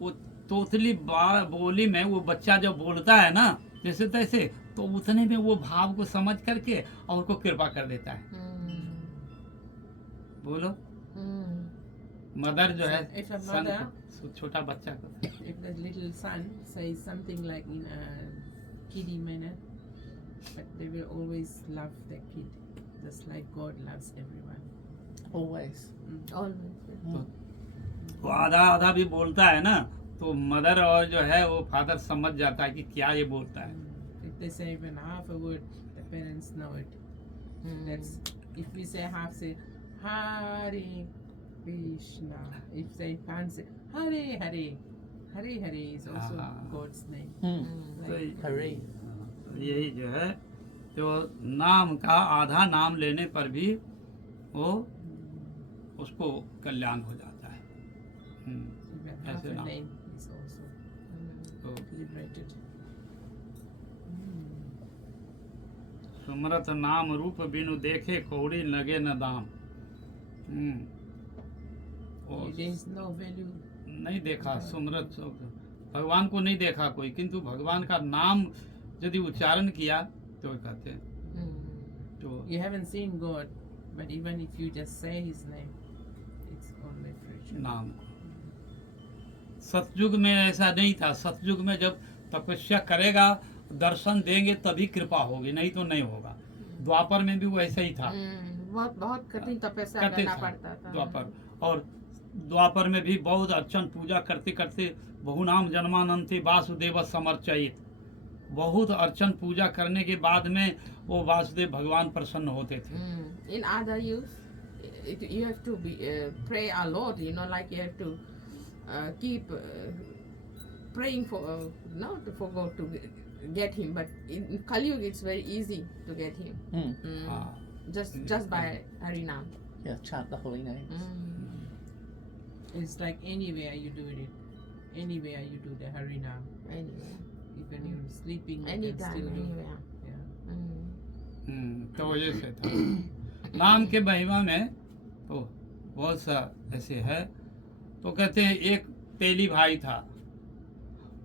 वो तोतली बोली में वो बच्चा जब बोलता है ना जैसे तैसे, तो उतने में वो भाव को समझ करके और उसको कृपा कर देता है। बोलो, मदर जो है If a सन mother- को, छोटा बच्चा को, If the little son says something like in a kiddie manner, but they will always love the kid, just like God loves everyone. Always. Always. वो आधा आधा भी बोलता है ना, तो मदर और जो है वो फादर समझ जाता है कि क्या ये बोलता है। If they say even half a word, the parents know it. That's if we say half, say Hare Krishna. If they can't say Hare Hare, Hare Hare is also God's name. तो Hurry. यही जो है, तो नाम का आधा नाम लेने पर भी वो उसको कल्याण हो जाता है। Even half ऐसे a नाम। name is also तो liberated. सुमरत नाम रूप बिनु देखे कौड़ी लगे न दाम। वो There is no value. नहीं देखा सुमरत, भगवान को नहीं देखा कोई, किंतु भगवान का नाम यदि उच्चारण किया तो कहते हैं तो You haven't seen God, but even if you just say His name, it's all liberation. नाम को। सतयुग में ऐसा नहीं था। सतयुग में जब तपस्या करेगा, दर्शन देंगे तभी कृपा होगी, नहीं तो नहीं होगा। द्वापर में भी वैसा ही था। बहुत बहुत कठिन तपस्या करते करना थे पड़ता था। द्वापर, और द्वापर में भी बहुत अर्चन पूजा करते करते बहुनाम जन्मानंते वासुदेव समर्चयित, बहुत अर्चन पूजा करने के बाद में वो वासुदेव भगवान प्रसन्न होते थे। In other use, you have to be pray a lot. You know, like you have to keep praying for for God to get him. But in Kali Yuga, it's very easy to get him. हाँ, Just by Harinam. Yeah, chant the holy names. It's like anywhere you do it, anywhere you do the Harinam, Anyway, even you're sleeping, you can anytime, still do. anywhere. Yeah. तो ये से था। नाम के महिमा में तो बहुत सा ऐसे है। तो कहते हैं एक तेली भाई था,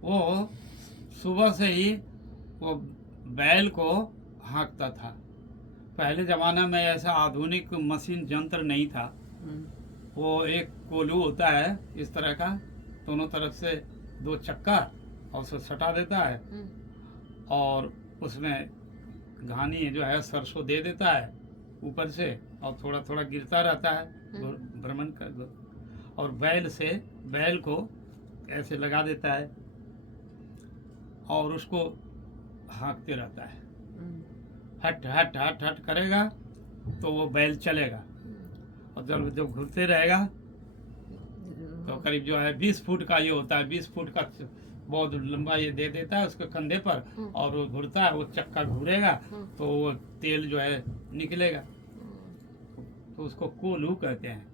वो सुबह से ही वो बैल को हाँकता था। पहले ज़माना में ऐसा आधुनिक मशीन यंत्र नहीं था। वो एक कोल्हू होता है इस तरह का, दोनों तरफ से दो चक्का, और उसे सटा देता है और उसमें घानी जो है सरसों दे देता है ऊपर से, और थोड़ा थोड़ा गिरता रहता है भ्रमण कर, और बैल को ऐसे लगा देता है और उसको हाँकते रहता है। हट हट हट हट करेगा तो वो बैल चलेगा, और जब घूरते रहेगा तो करीब जो है 20 फुट का ये होता है, 20 फुट का बहुत लंबा ये दे देता है उसके कंधे पर, और वो घूरता है, वो चक्का घूरेगा तो वो तेल जो है निकलेगा। तो उसको कोल्हू कहते हैं,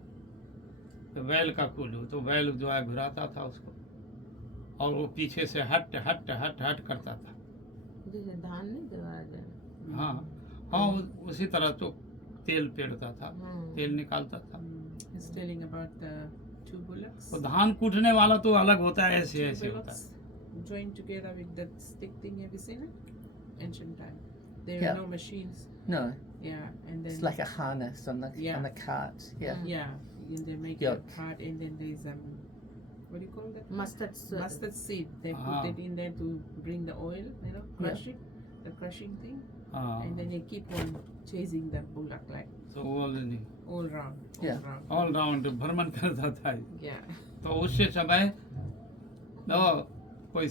तो बैल का कोल्हू। तो बैल जो है घुराता था उसको, और वो पीछे से हट हट हट हट करता था। जैसे धान नहीं दरवाया जाए। हाँ, उसी तरह तो तेल पेड़ता था, तेल निकालता था। He's telling about the two bullocks. तो धान कूटने वाला तो अलग होता है, ऐसे Two ऐसे होता bullocks है। joined together with that stick thing. Have you seen it? Ancient time. There Yeah. are no machines. No, Yeah, and then it's like a harness on the cart. Yeah. yeah, and they make Yoke. a cart, and then there's what do you call that? Mustard Mustard seed. They Ah. put it in there to bring the oil. Crush it, the crushing thing, हाँ, and then they keep on chasing the bullock like तो वो all round, all Yeah. round. All round भ्रमण करता था। Yeah. तो उससे समय तो कोई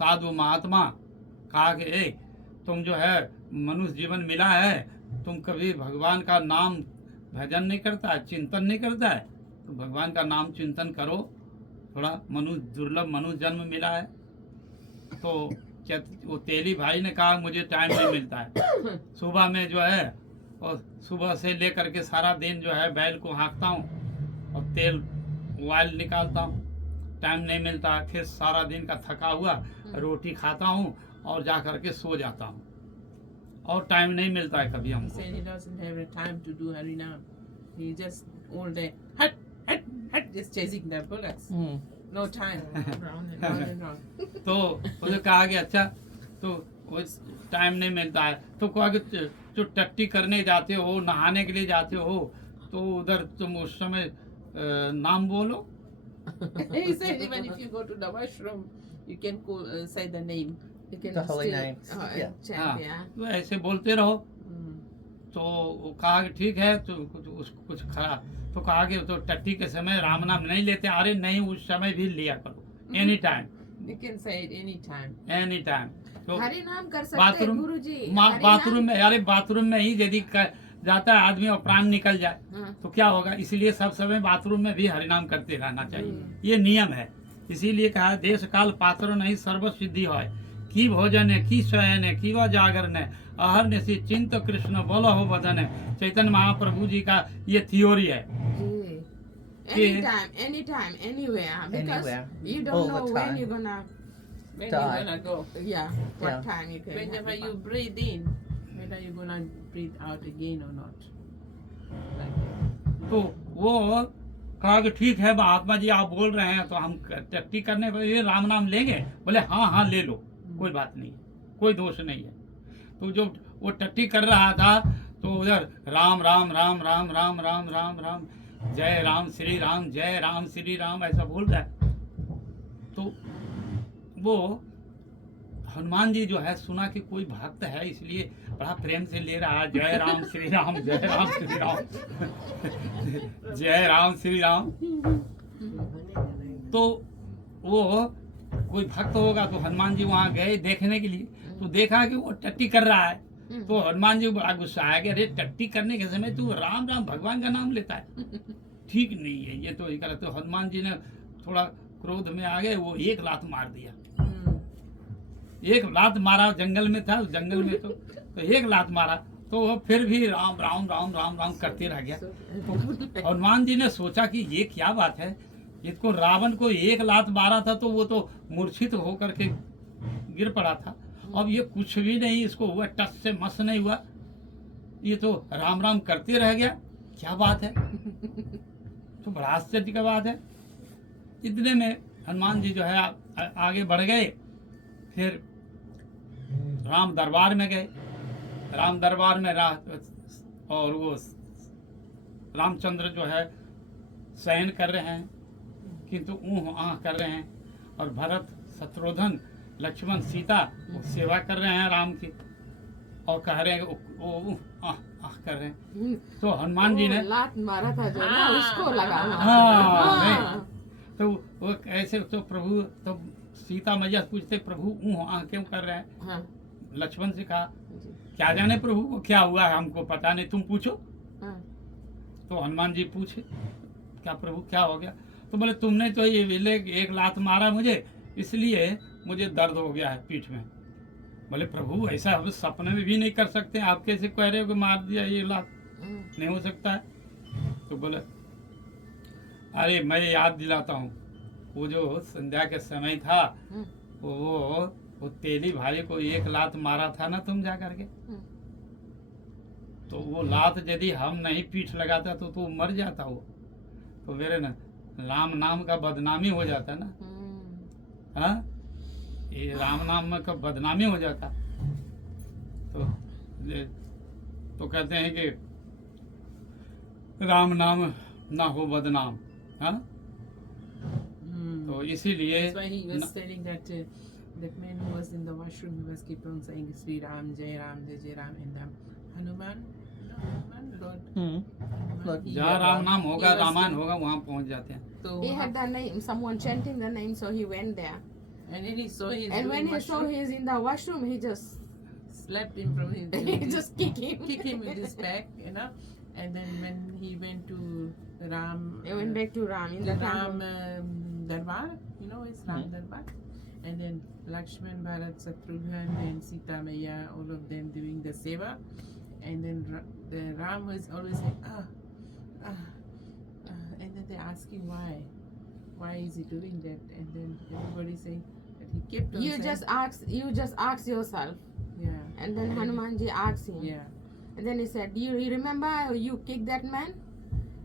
साधु महात्मा कहा कि ए तुम जो है मनुष्य जीवन मिला है, तुम कभी भगवान का नाम भजन नहीं करता है, चिंतन नहीं करता है, तो भगवान का नाम चिंतन करो, थोड़ा दुर्लभ मनुष्य जन्म मिला है। तो वो तेली भाई ने कहा मुझे टाइम नहीं मिलता है, सुबह में जो है और सुबह से लेकर के सारा दिन जो है बैल को हाँकता हूँ और तेल ऑयल निकालता हूँ, टाइम नहीं मिलता है। फिर सारा दिन का थका हुआ रोटी खाता हूँ और जा करके सो जाता हूँ, और टाइम नहीं मिलता है कभी He हमको। said he doesn't have the time to do Harinam. He just all day hut hut not just chasing the bullocks. Mm. No time. Round and Round and round. तो उसे कहा कि अच्छा तो वो टाइम नहीं मिलता है, तो कहा कि जो टट्टी करने जाते हो, नहाने के लिए जाते हो, तो उधर तुम उस समय नाम बोलो. He said even if you go to the washroom, you can call, say the name. You can The holy still, names, yeah. chant, हाँ, yeah. तो ऐसे बोलते रहो. Mm. तो वो कहा कि ठीक है, तो कुछ खा, तो कहा कि तो टट्टी के समय राम नाम नहीं लेते. अरे नहीं, उस समय भी लिया करो, any time, You can say it anytime. Any time. तो हरि नाम कर सकते हैं बाथरूम गुरुजी. हरि बाथरूम नाम- में, अरे बाथरूम में ही यदि जाता है आदमी और प्राण निकल जाए हाँ. तो क्या होगा. इसीलिए सब समय बाथरूम में भी हरिनाम करते रहना चाहिए, ये नियम है. इसीलिए कहा देश काल पात्र नहीं सर्व सिद्धि है, की भोजन है, की शयन है, की वह जागरण है, अहर निशि चिंत कृष्ण बोलो हो बदन है. चैतन्य महाप्रभु जी का ये थ्योरी है. जी. कि- Anytime, anywhere. Because Anywhere. you All don't the know when time. you're gonna, When Die. you're gonna go. yeah, what Yeah. time you can. Whenever have you fun. breathe in, whether you're gonna breathe out again or not. Like that. तो वो कहा कि ठीक है महात्मा जी आप बोल रहे हैं तो हम टट्टी करने को ये राम नाम लेंगे. बोले हाँ हाँ ले लो, कोई बात नहीं है, कोई दोष नहीं है. तो जो वो टट्टी कर रहा था तो उधर राम राम राम राम राम राम राम राम जय राम श्री राम, जय राम श्री राम ऐसा बोल रहा है. तो वो हनुमान जी जो है सुना कि कोई भक्त है, इसलिए बड़ा प्रेम से ले रहा है जय राम श्री राम, जय राम श्री राम, जय राम श्री राम. तो वो कोई भक्त होगा तो हनुमान जी वहाँ गए देखने के लिए, तो देखा कि वो टट्टी कर रहा है. तो हनुमान जी को बड़ा गुस्सा आया कि अरे टट्टी करने के समय तू राम राम भगवान का नाम लेता है, ठीक नहीं है ये तो. ये कर तो हनुमान जी ने थोड़ा क्रोध में आ गए, वो एक लात मार दिया. एक लात मारा, जंगल में था, उस जंगल में तो एक लात मारा, तो वो फिर भी राम राम राम राम राम करते रह गया. तो हनुमान जी ने सोचा कि ये क्या बात है, इसको रावण को एक लात मारा था तो वो तो मूर्छित होकर के गिर पड़ा था, अब ये कुछ भी नहीं इसको हुआ, टस से मस नहीं हुआ, ये तो राम राम करते रह गया, क्या बात है. तो बड़ा आश्चर्य की बात है. इतने में हनुमान जी जो है आगे बढ़ गए, फिर राम दरबार में गए. राम दरबार में और वो रामचंद्र जो है शयन कर रहे हैं, किंतु ऊह आह कर रहे हैं, और भरत शत्रुघ्न लक्ष्मण सीता वो सेवा कर रहे हैं राम की, और कह रहे हैं वो ऊह आह आह कर रहे हैं. तो हनुमान जी ने वो लात मारा था जो ना उसको लगा. हाँ नहीं, तो वो ऐसे तो प्रभु, तो सीता मैया पूछते प्रभु ऊह आह क्यों कर रहे हैं. हाँ. लक्ष्मण से कहा क्या जाने प्रभु को क्या हुआ है, हमको पता नहीं, तुम पूछो. हाँ. तो हनुमान जी पूछे क्या प्रभु क्या हो गया. तो बोले तुमने तो ये विले एक लात मारा मुझे, इसलिए मुझे दर्द हो गया है पीठ में. बोले प्रभु ऐसा हम सपने में भी नहीं कर सकते, आप कैसे कह रहे हो कि मार दिया ये लात, नहीं हो सकता है. तो बोले अरे मैं याद दिलाता हूँ, वो जो संध्या के समय था वो तेली भाई को एक लात मारा था ना तुम जा करके, तो वो लात यदि हम नहीं पीठ लगाता तो मर जाता वो, तो मेरे ना राम नाम का बदनामी हो जाता ना. हाँ, ये राम नाम का बदनामी हो जाता. तो कहते हैं कि राम नाम ना हो बदनाम. हाँ, तो इसीलिए That's why he was telling that that man who was in the washroom, he was keep on saying Sri Ram, Jai Ram, Jai Ram, and Hanuman, Lord. Lord. he, जहाँ राम नाम होगा, he was रामायण the- होगा, वहाँ पहुँच जाते हैं. So, He had the name, someone chanting the name, so he went there. and then he saw his And when doing he saw washroom, he's in the washroom, he just slapped him from his he just kicked him. kick him with his back, you know. And then when he went to Ram, He went back to Ram in the the Ram temple. Darbar, you know, it's Ram Darbar. And then Lakshman, Bharat, Shatrughan, and Sita Maya, all of them doing the seva. And then the Ram was always like, and then they're asking why. Why is he doing that? And then everybody saying that he kept on You saying, just ask yourself. yeah, And then Hanumanji asked him. yeah. And then he said, you remember you kicked that man?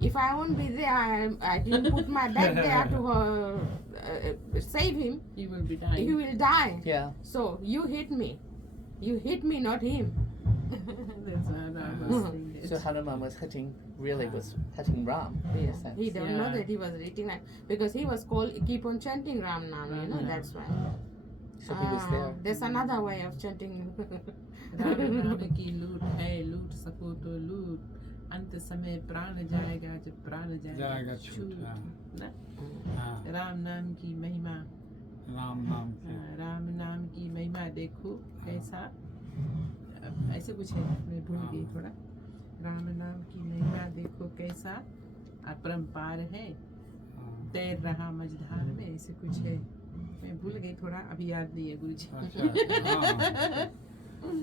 If I won't be there, I didn't put my back there to save him. He will be dying. He will die. Yeah. So you hit me. You hit me, not him. That's what I was thinking. So Hanuman was hitting Ram. in a Yeah. sense. He don't know Yeah. that he was hitting that because he was keep on chanting Ram Nam. You know Ram Nam. that's why. So he was there. There's another way of chanting. Ram नाम की लूट है, लूट सको तो लूट, अंत समय प्राण जाएगा, जब प्राण जाएगा जाएगा छूट, छूट। हाँ। ना? हाँ, राम नाम की महिमा, राम नाम से राम नाम की महिमा देखो कैसा, अब ऐसे कुछ है, मैं भूल गई थोड़ा। राम नाम की महिमा देखो कैसा अपरंपार है, हाँ। तैर रहा मझधार में, ऐसे कुछ है। मैं भूल गई थोड़ा, अभी याद नहीं है गुरुजी। अच्छा, हाँ।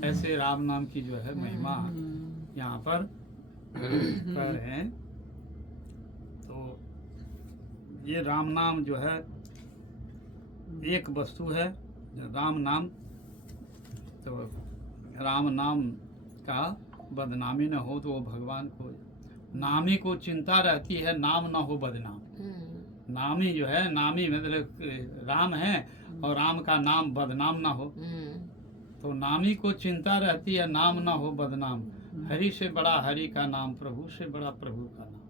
ऐसे राम नाम की जो है महिमा यहाँ पर कर रहे हैं। तो ये राम नाम जो है एक वस्तु है, राम नाम। तो राम नाम का बदनामी न हो तो वो भगवान को नामी को चिंता रहती है, नाम न हो बदनाम। नामी जो है, नामी मतलब राम है और राम का नाम बदनाम ना हो, तो नामी को चिंता रहती है, नाम ना हो बदनाम। हरि से बड़ा हरि का नाम, प्रभु से बड़ा प्रभु का नाम।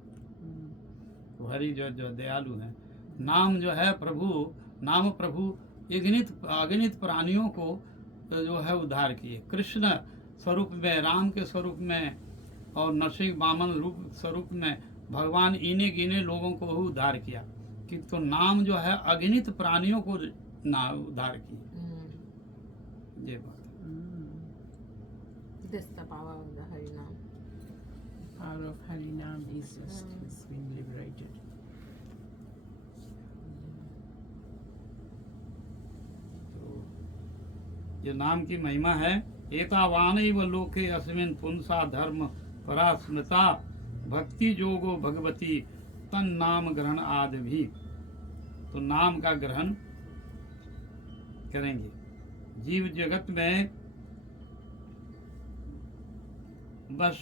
तो हरि जो दयालु है, नाम जो है प्रभु, नाम प्रभु अगणित प्राणियों को जो है उद्धार किए। कृष्ण स्वरूप में, राम के स्वरूप में और नरसिंह वामन रूप स्वरूप में भगवान इन्हीं गिने लोगों को उद्धार किया। कि तो नाम जो है अगणित प्राणियों को ना उद्धार किए। ये बात That's the power of the Hari Nam. Power of Hari Nam is just is being liberated. तो ये नाम की महिमा है। एतावानैव लोके अस्मिन् पुंसा धर्म परा स्मृता भक्ति जोगो भगवती तन नाम ग्रहण आदि भी। तो नाम का ग्रहण करेंगे। जीव जगत में बस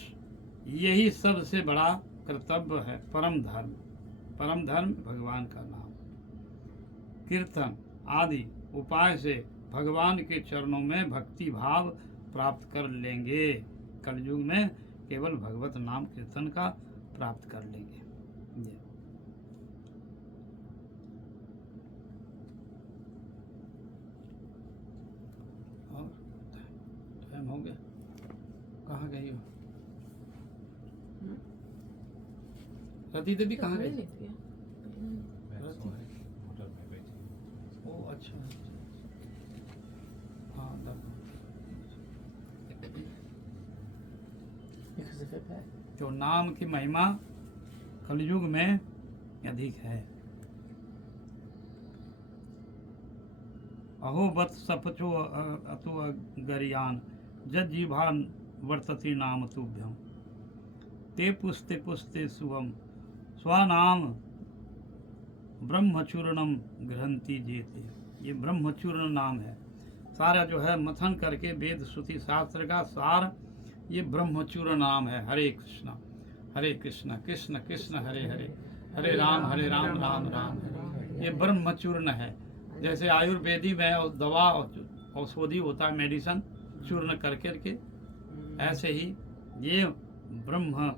यही सबसे बड़ा कर्तव्य है, परम धर्म। परम धर्म भगवान का नाम, कीर्तन आदि उपाय से भगवान के चरणों में भक्ति भाव प्राप्त कर लेंगे। कलयुग में केवल भगवत नाम कीर्तन का प्राप्त कर लेंगे। ये। और टाइम हो गया, कहाँ गई हो? रति देवी कहाँ गई? होटल में बैठी। ओ अच्छा, हाँ Because of it back. तो नाम की महिमा कलयुग में अधिक है। अहो बत सपचो अतो गरियान जज्जीभान वर्तति नाम तुभ्यम ते पुस्ते शुभम स्वानाम ब्रह्मचूर्णम ग्रहंती जेते। ये ब्रह्मचूर्ण नाम है। सारा जो है मथन करके वेद श्रुति शास्त्र का सार ये ब्रह्मचूर्ण नाम है। हरे कृष्ण कृष्ण कृष्ण हरे हरे, हरे राम राम राम हरे। ये ब्रह्मचूर्ण है। जैसे आयुर्वेदी में दवा औषधि होता है, मेडिसन चूर्ण करके, ऐसे ही ये ब्रह्म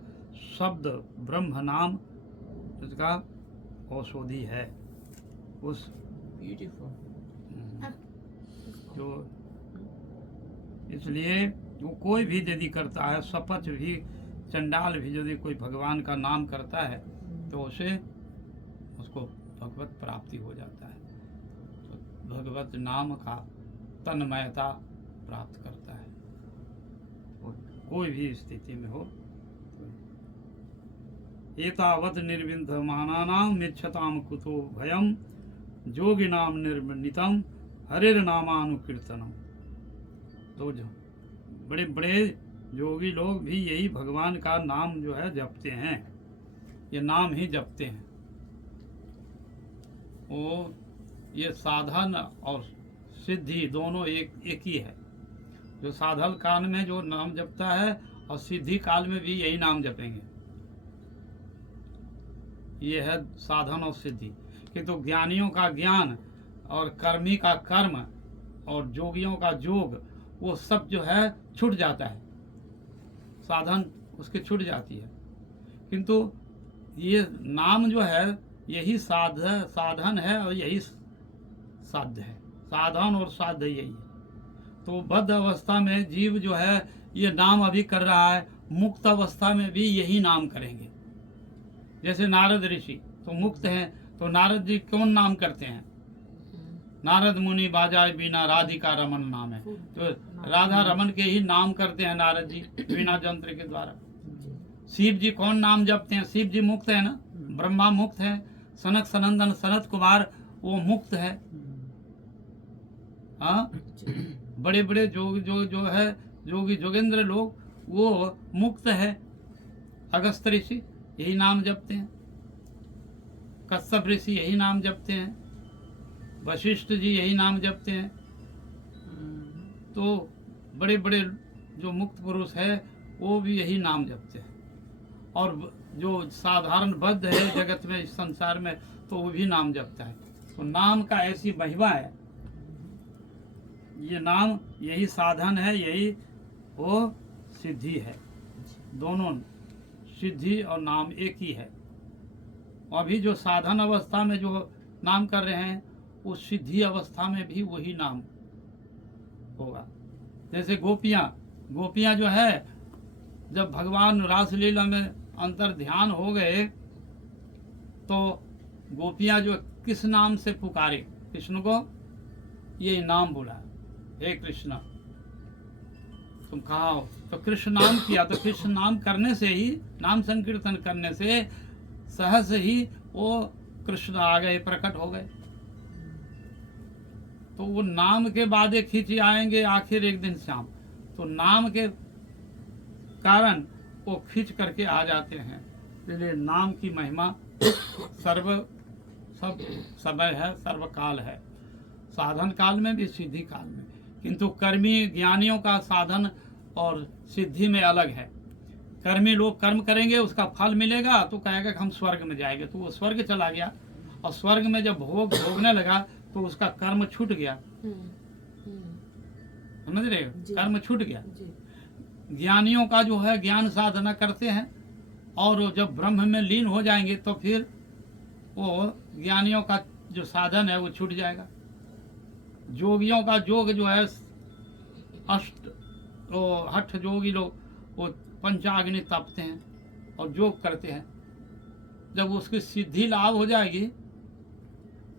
शब्द, ब्रह्म नाम इसका औषधि है। उस Beautiful. जो इसलिए वो कोई भी यदि करता है, सपच भी, चंडाल भी यदि कोई भगवान का नाम करता है तो उसको भगवत प्राप्ति हो जाता है। तो भगवत नाम का तन्मयता प्राप्त करता है, कोई भी स्थिति में हो। एतावत निर्विंधमानानां मिच्छताम कुतो भयम जोगिनाम निर्मितम हरिर्नामानुकीर्तनम। तो जो बड़े बड़े योगी लोग भी यही भगवान का नाम जो है जपते हैं, ये नाम ही जपते हैं। वो ये साधन और सिद्धि दोनों एक ही है। जो साधन काल में जो नाम जपता है और सिद्धि काल में भी यही नाम जपेंगे। ये है साधन और सिद्धि। किंतु ज्ञानियों का ज्ञान और कर्मी का कर्म और जोगियों का जोग वो सब जो है छूट जाता है, साधन उसकी छूट जाती है। किंतु ये नाम जो है यही साधन है और यही साध्य है, साधन और साध्य यही है। तो बद्ध अवस्था में जीव जो है ये नाम अभी कर रहा है, मुक्त अवस्था में भी यही नाम करेंगे। जैसे नारद ऋषि तो मुक्त हैं, तो नारद जी कौन नाम करते हैं? नारद मुनि बाजाए बीना राधिका रमन नाम है, तो राधा रमन के ही नाम करते हैं नारद जी बीना यंत्र के द्वारा। शिव जी कौन नाम जपते हैं? शिव जी मुक्त है ना, ब्रह्मा मुक्त है, सनक सनंदन सनत कुमार वो मुक्त है। हाँ, बड़े बड़े जो है जोगी जोगेंद्र लोग वो मुक्त है। अगस्त ऋषि यही नाम जपते हैं, कश्यप ऋषि यही नाम जपते हैं, वशिष्ठ जी यही नाम जपते हैं। तो बड़े बड़े जो मुक्त पुरुष है वो भी यही नाम जपते हैं। और जो साधारण बद्ध है जगत में, इस संसार में, तो वो भी नाम जपता है। तो नाम का ऐसी महिमा है, ये नाम यही साधन है, यही वो सिद्धि है। दोनों सिद्धि और नाम एक ही है। अभी जो साधन अवस्था में जो नाम कर रहे हैं उस सिद्धि अवस्था में भी वही नाम होगा। जैसे गोपियां जो है जब भगवान रासलीला में अंतर ध्यान हो गए तो गोपियां जो किस नाम से पुकारे कृष्ण को, ये नाम बोला, हे कृष्ण तुम कहाँ हो? तो कृष्ण नाम किया। तो कृष्ण नाम करने से ही, नाम संकीर्तन करने से सहज ही वो कृष्ण आ गए, प्रकट हो गए। तो वो नाम के बाद एक खींच आएंगे आखिर एक दिन शाम, तो नाम के कारण वो खींच करके आ जाते हैं। इसलिए नाम की महिमा सब समय है, सर्वकाल है, साधन काल में भी सिद्धि काल में। किंतु कर्मी ज्ञानियों का साधन और सिद्धि में अलग है। कर्मी लोग कर्म करेंगे, उसका फल मिलेगा तो कहेगा कि हम स्वर्ग में जाएंगे, तो वो स्वर्ग चला गया, और स्वर्ग में जब भोगने लगा तो उसका कर्म छूट गया। समझ रहे हो? कर्म छूट गया। ज्ञानियों का जो है ज्ञान साधना करते हैं और जब ब्रह्म में लीन हो जाएंगे तो फिर वो ज्ञानियों का जो साधन है वो छूट जाएगा। जोगियों का जोग जो है हठ जोगी लोग वो पंचाग्नि तपते हैं और जोग करते हैं। जब उसकी सिद्धि लाभ हो जाएगी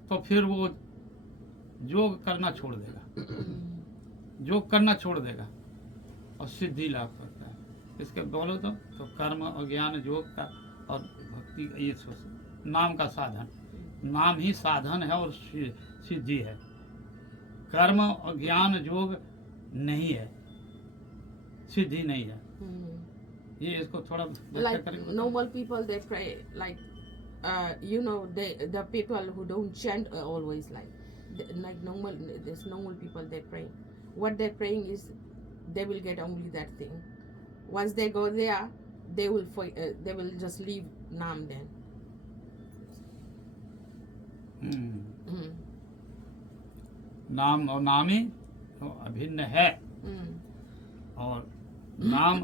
तो फिर वो जोग करना छोड़ देगा, जोग करना छोड़ देगा और सिद्धि लाभ करता है। इसके बोलो तो कर्म और ज्ञान योग का और भक्ति, ये नाम का साधन, नाम ही साधन है और सिद्धि है। कर्म और ज्ञान योग नहीं है, सिद्धि नहीं है। ये इसको थोड़ा Like normal people they pray like you know the people who don't chant always like normal, there's normal people they pray. What they're praying is they will get only that thing. Once they go there, they will just leave Nam then. नाम और नामी तो अभिन्न है, और नाम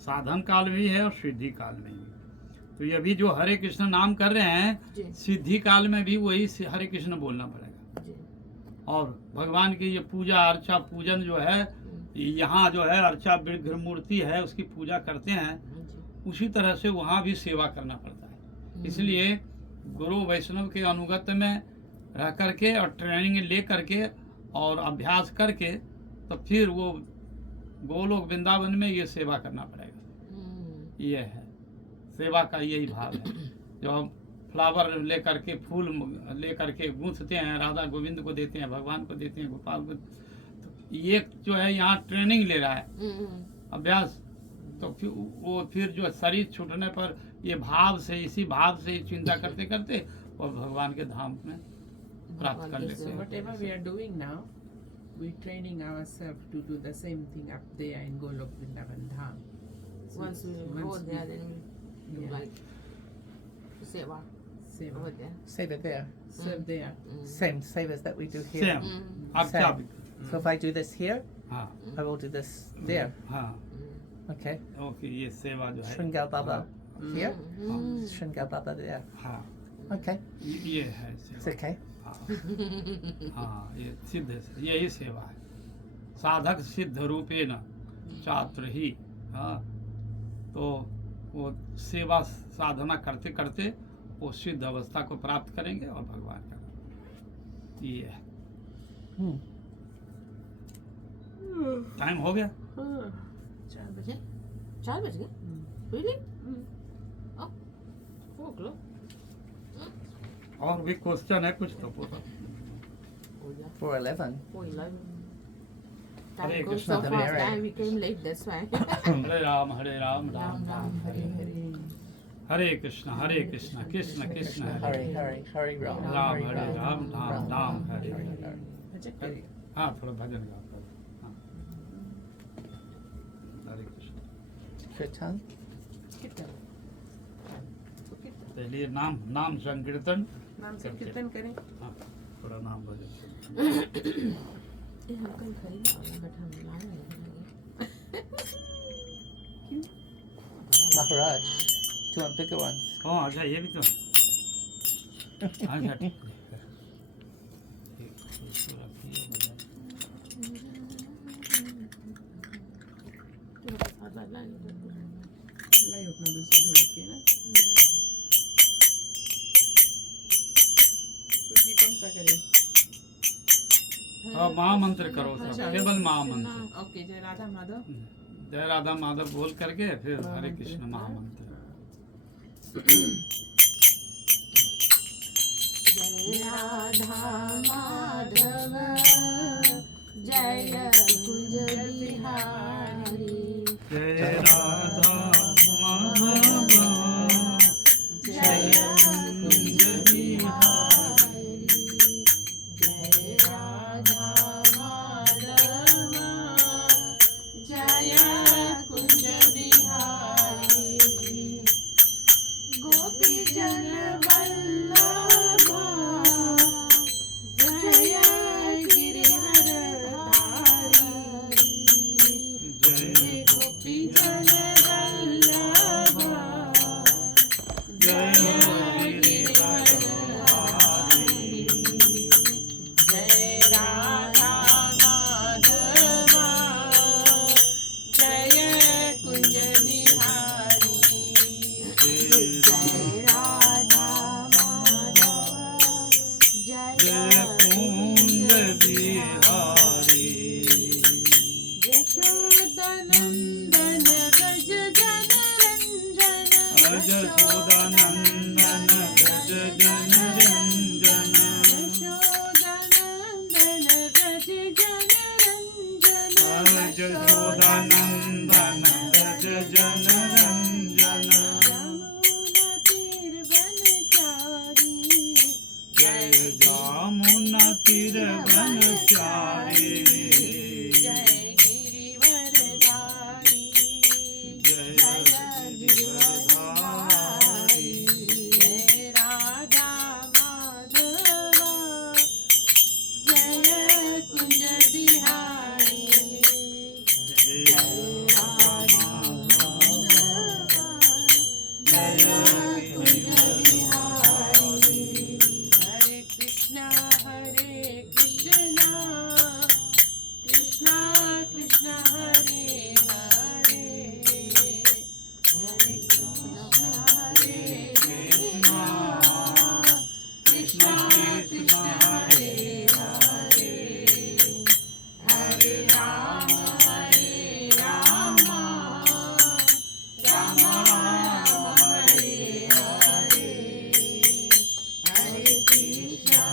साधन काल में भी है और सिद्धि काल में भी। तो ये अभी जो हरे कृष्ण नाम कर रहे हैं, सिद्धि काल में भी वही हरे कृष्ण बोलना पड़ेगा। और भगवान की ये पूजा अर्चा पूजन जो है, यहाँ जो है अर्चा विग्रह मूर्ति है उसकी पूजा करते हैं, उसी तरह से वहाँ भी सेवा करना पड़ता है। इसलिए गुरु वैष्णव के अनुगत्य में रह करके और ट्रेनिंग ले करके और अभ्यास करके तो फिर वो गोलोक वृंदावन में ये सेवा करना पड़ेगा। ये है सेवा का यही भाव है। जो हम फ्लावर ले करके, फूल ले करके गूंथते हैं, राधा गोविंद को देते हैं, भगवान को देते हैं, गोपाल को, तो ये जो है यहाँ ट्रेनिंग ले रहा है, अभ्यास। तो फिर जो शरीर छूटने पर ये भाव से, इसी भाव से चिंता करते करते और भगवान के धाम में प्राप्त कर लेते So हैं। whatever we are doing now, we're training ourselves to do the same thing up there in Golok Vrindavan Dham. So Once we go there, then we yeah. like Seva Seva. over there. Save it there. Serve there. Same save as that we do here. Same आप क्या Same. So if I do this here, हाँ I will do this there. हाँ Okay. Okay ये सेवा जो है Shringal Baba here. Mm. Shringal Baba there. हाँ Okay. ये है It's सेवा okay. हाँ ये सिद्ध यही सेवा है साधक सिद्ध रूपे न छात्र ही हाँ तो वो सेवा साधना करते करते वो सिद्ध अवस्था को प्राप्त करेंगे और भगवान का ये है Hmm. टाइम हो गया 4 बजे 4 बज गए really oh 4 o'clock और भी क्वेश्चन है कुछ तो पूछो oh yeah 4:11. 4:11 Hare time goes Krishna, so Hare fast Hare. and we came late that's why Hare Ram Ram Ram Ram Ram Hare Hare Krishna Krishna Krishna Hurry, hurry, hurry, Ram. Ram Hurry, Hare Ram Ram Ram Hare hurry, Hare hurry. Bhajan kare. हाँ थोड़ा भजन गाओ हाँ हरे Krishna Kirtan. Kirtan. So kirtan. पहले नाम संकीर्तन नाम से कीर्तन करें. हाँ थोड़ा नाम भजन ये हम कल खरीदा वाला बट हम लाए नहीं Maharaj. Do you want bigger ones? हाँ अच्छा ये भी तो अच्छा ठीक है ये पूरा किया भजन लाई अपना दूसरी ढोल के ना. कुछ भी कौन सा करें? हाँ महामंत्र करो सब केवल महामंत्र ओके जय राधा माधव. जय राधा माधव बोल करके फिर हरे कृष्ण महामंत्र जय राधा माधव जय कुंज बिहारी जय राधा माधव जय कुंज बिहारी जय राधा माधव जय कुंज बिहारी गोपी जन वल्लभ जय गिरिवर जय गोपी जन वल्लभ जय गिरिवर जय राधा माधव जय कुंज बिहारी जय जय राधा माधव जय जय कुंज बिहारी यशोदनंदन व्रज जन रंजन अज सुदानंदन गज जन रंजन यशोदनंदन व्रज जन रंजन अज सुदानंदन गज जन रंजन यमुना तीर वनचारी जय जामुना तीर वनचारी जय गिरिवरधारी जय गिरिवरधारी जय राधा माधवा जय कुंज बिहारी जय राधा माधवा जय कुंज बिहारी हरे Krishna Krishna Krishna Hare Hare Hare Krishna Krishna Krishna Hare Hare Hare Ram Ram Ram Hare Hare Hare Krishna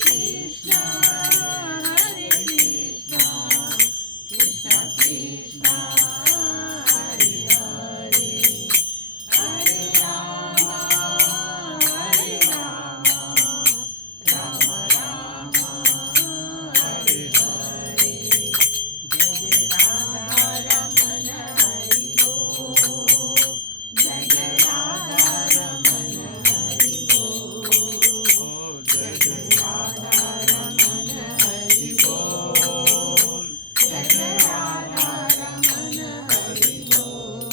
Krishna, Hare Krishna, Krishna Krishna, Hare Hare, Hare Rama, Hare Rama, Rama Rama, Hare Hare. Jai Jai Radha Raman Hari Bol, Jai Jai Radha Raman Hari Bol, Jai Jai Radha Raman Hari Bol, Jai Jai Radha Raman Hari Bol,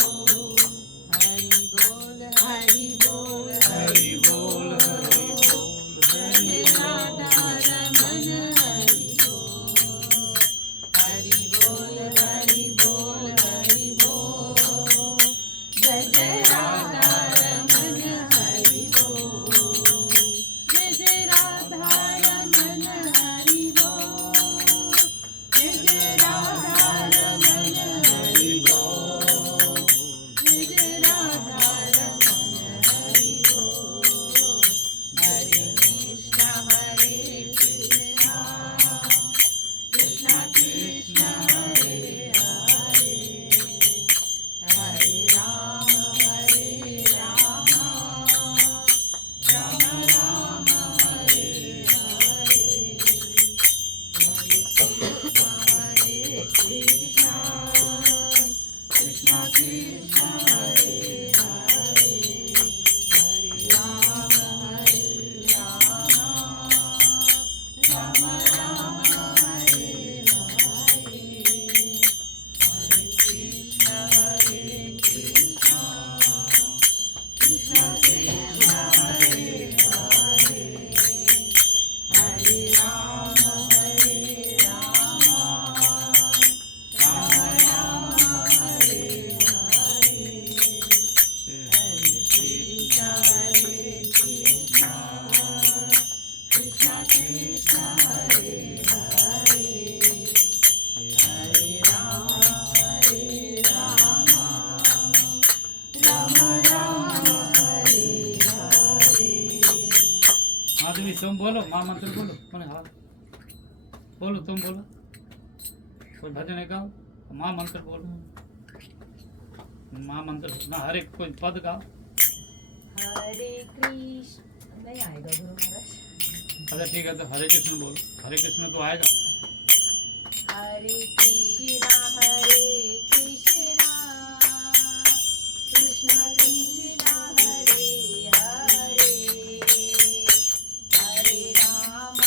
Hari Bol, Hari Bol, Hari Bol, Hari Bol, Hari Radha Raman Hari Bol, Hari Bol, Hari Bol, Hari Bol, Jai Jai Radha Raman Hari Bol, Jai Jai Radha Raman Hari Bol, Jai Jai Radha Raman Hari Bol, Jai Jai Radha Raman Hari Bol. Hare Krishna, Hare Krishna, Krishna Krishna, Hare Hare, Hare Rama, Hare Rama, Rama Rama, Hare Hare, Hare Krishna, Hare Krishna, Krishna Krishna, Hare Hare, Hare Rama, Hare Rama, Rama Rama, Hare Hare, Hare Krishna, Hare Krishna, Krishna Krishna, Hare Hare, Hare Rama, Hare Rama, Rama Rama, Hare Hare, Hare Krishna, Hare Krishna, Krishna Krishna, Hare Hare, Hare Rama, Hare Rama, Rama Rama, Hare Hare. आदमी तुम बोलो, माँ मंत्र बोलो, बोले हाँ बोलो, तुम बोलो, कोई भजन है गाओ, माँ मंत्र बोलो, माँ मंत्र ना, हर एक कोई पद गाओ। हरे कृष्ण नहीं आएगा गुरु महाराज। अच्छा ठीक है, तो हरे कृष्ण बोलो, हरे कृष्ण तो आएगा। हरे कृष्णा कृष्ण कृष्ण हरे हरे, हरे राम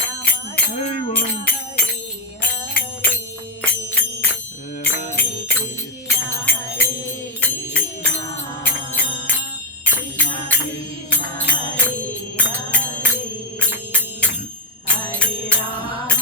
राम राम हरे हरे, हरे कृष्णा कृष्ण कृष्ण हरे हरे, हरे राम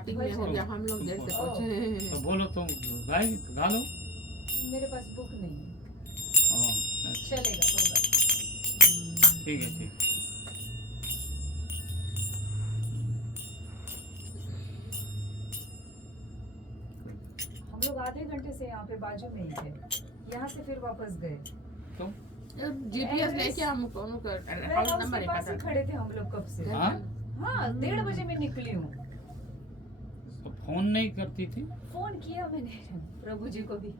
स्टार्टिंग में हो गया हम लोग जैसे कुछ तो बोलो तुम गाए गा लो। मेरे पास बुक नहीं है, हाँ, अच्छा, चलेगा कोई बात नहीं। ठीक है ठीक है। हम लोग आधे घंटे से यहाँ पे बाजू में ही थे, यहाँ से फिर वापस गए। तुम जीपीएस लेके हम कौन वेयर हाउस हाउस नंबर के पास ही खड़े थे हम लोग कब से। हाँ हाँ 1:30 बजे मैं निकली हूँ। तो फोन नहीं करती थी? फोन किया मैंने प्रभु जी को भी,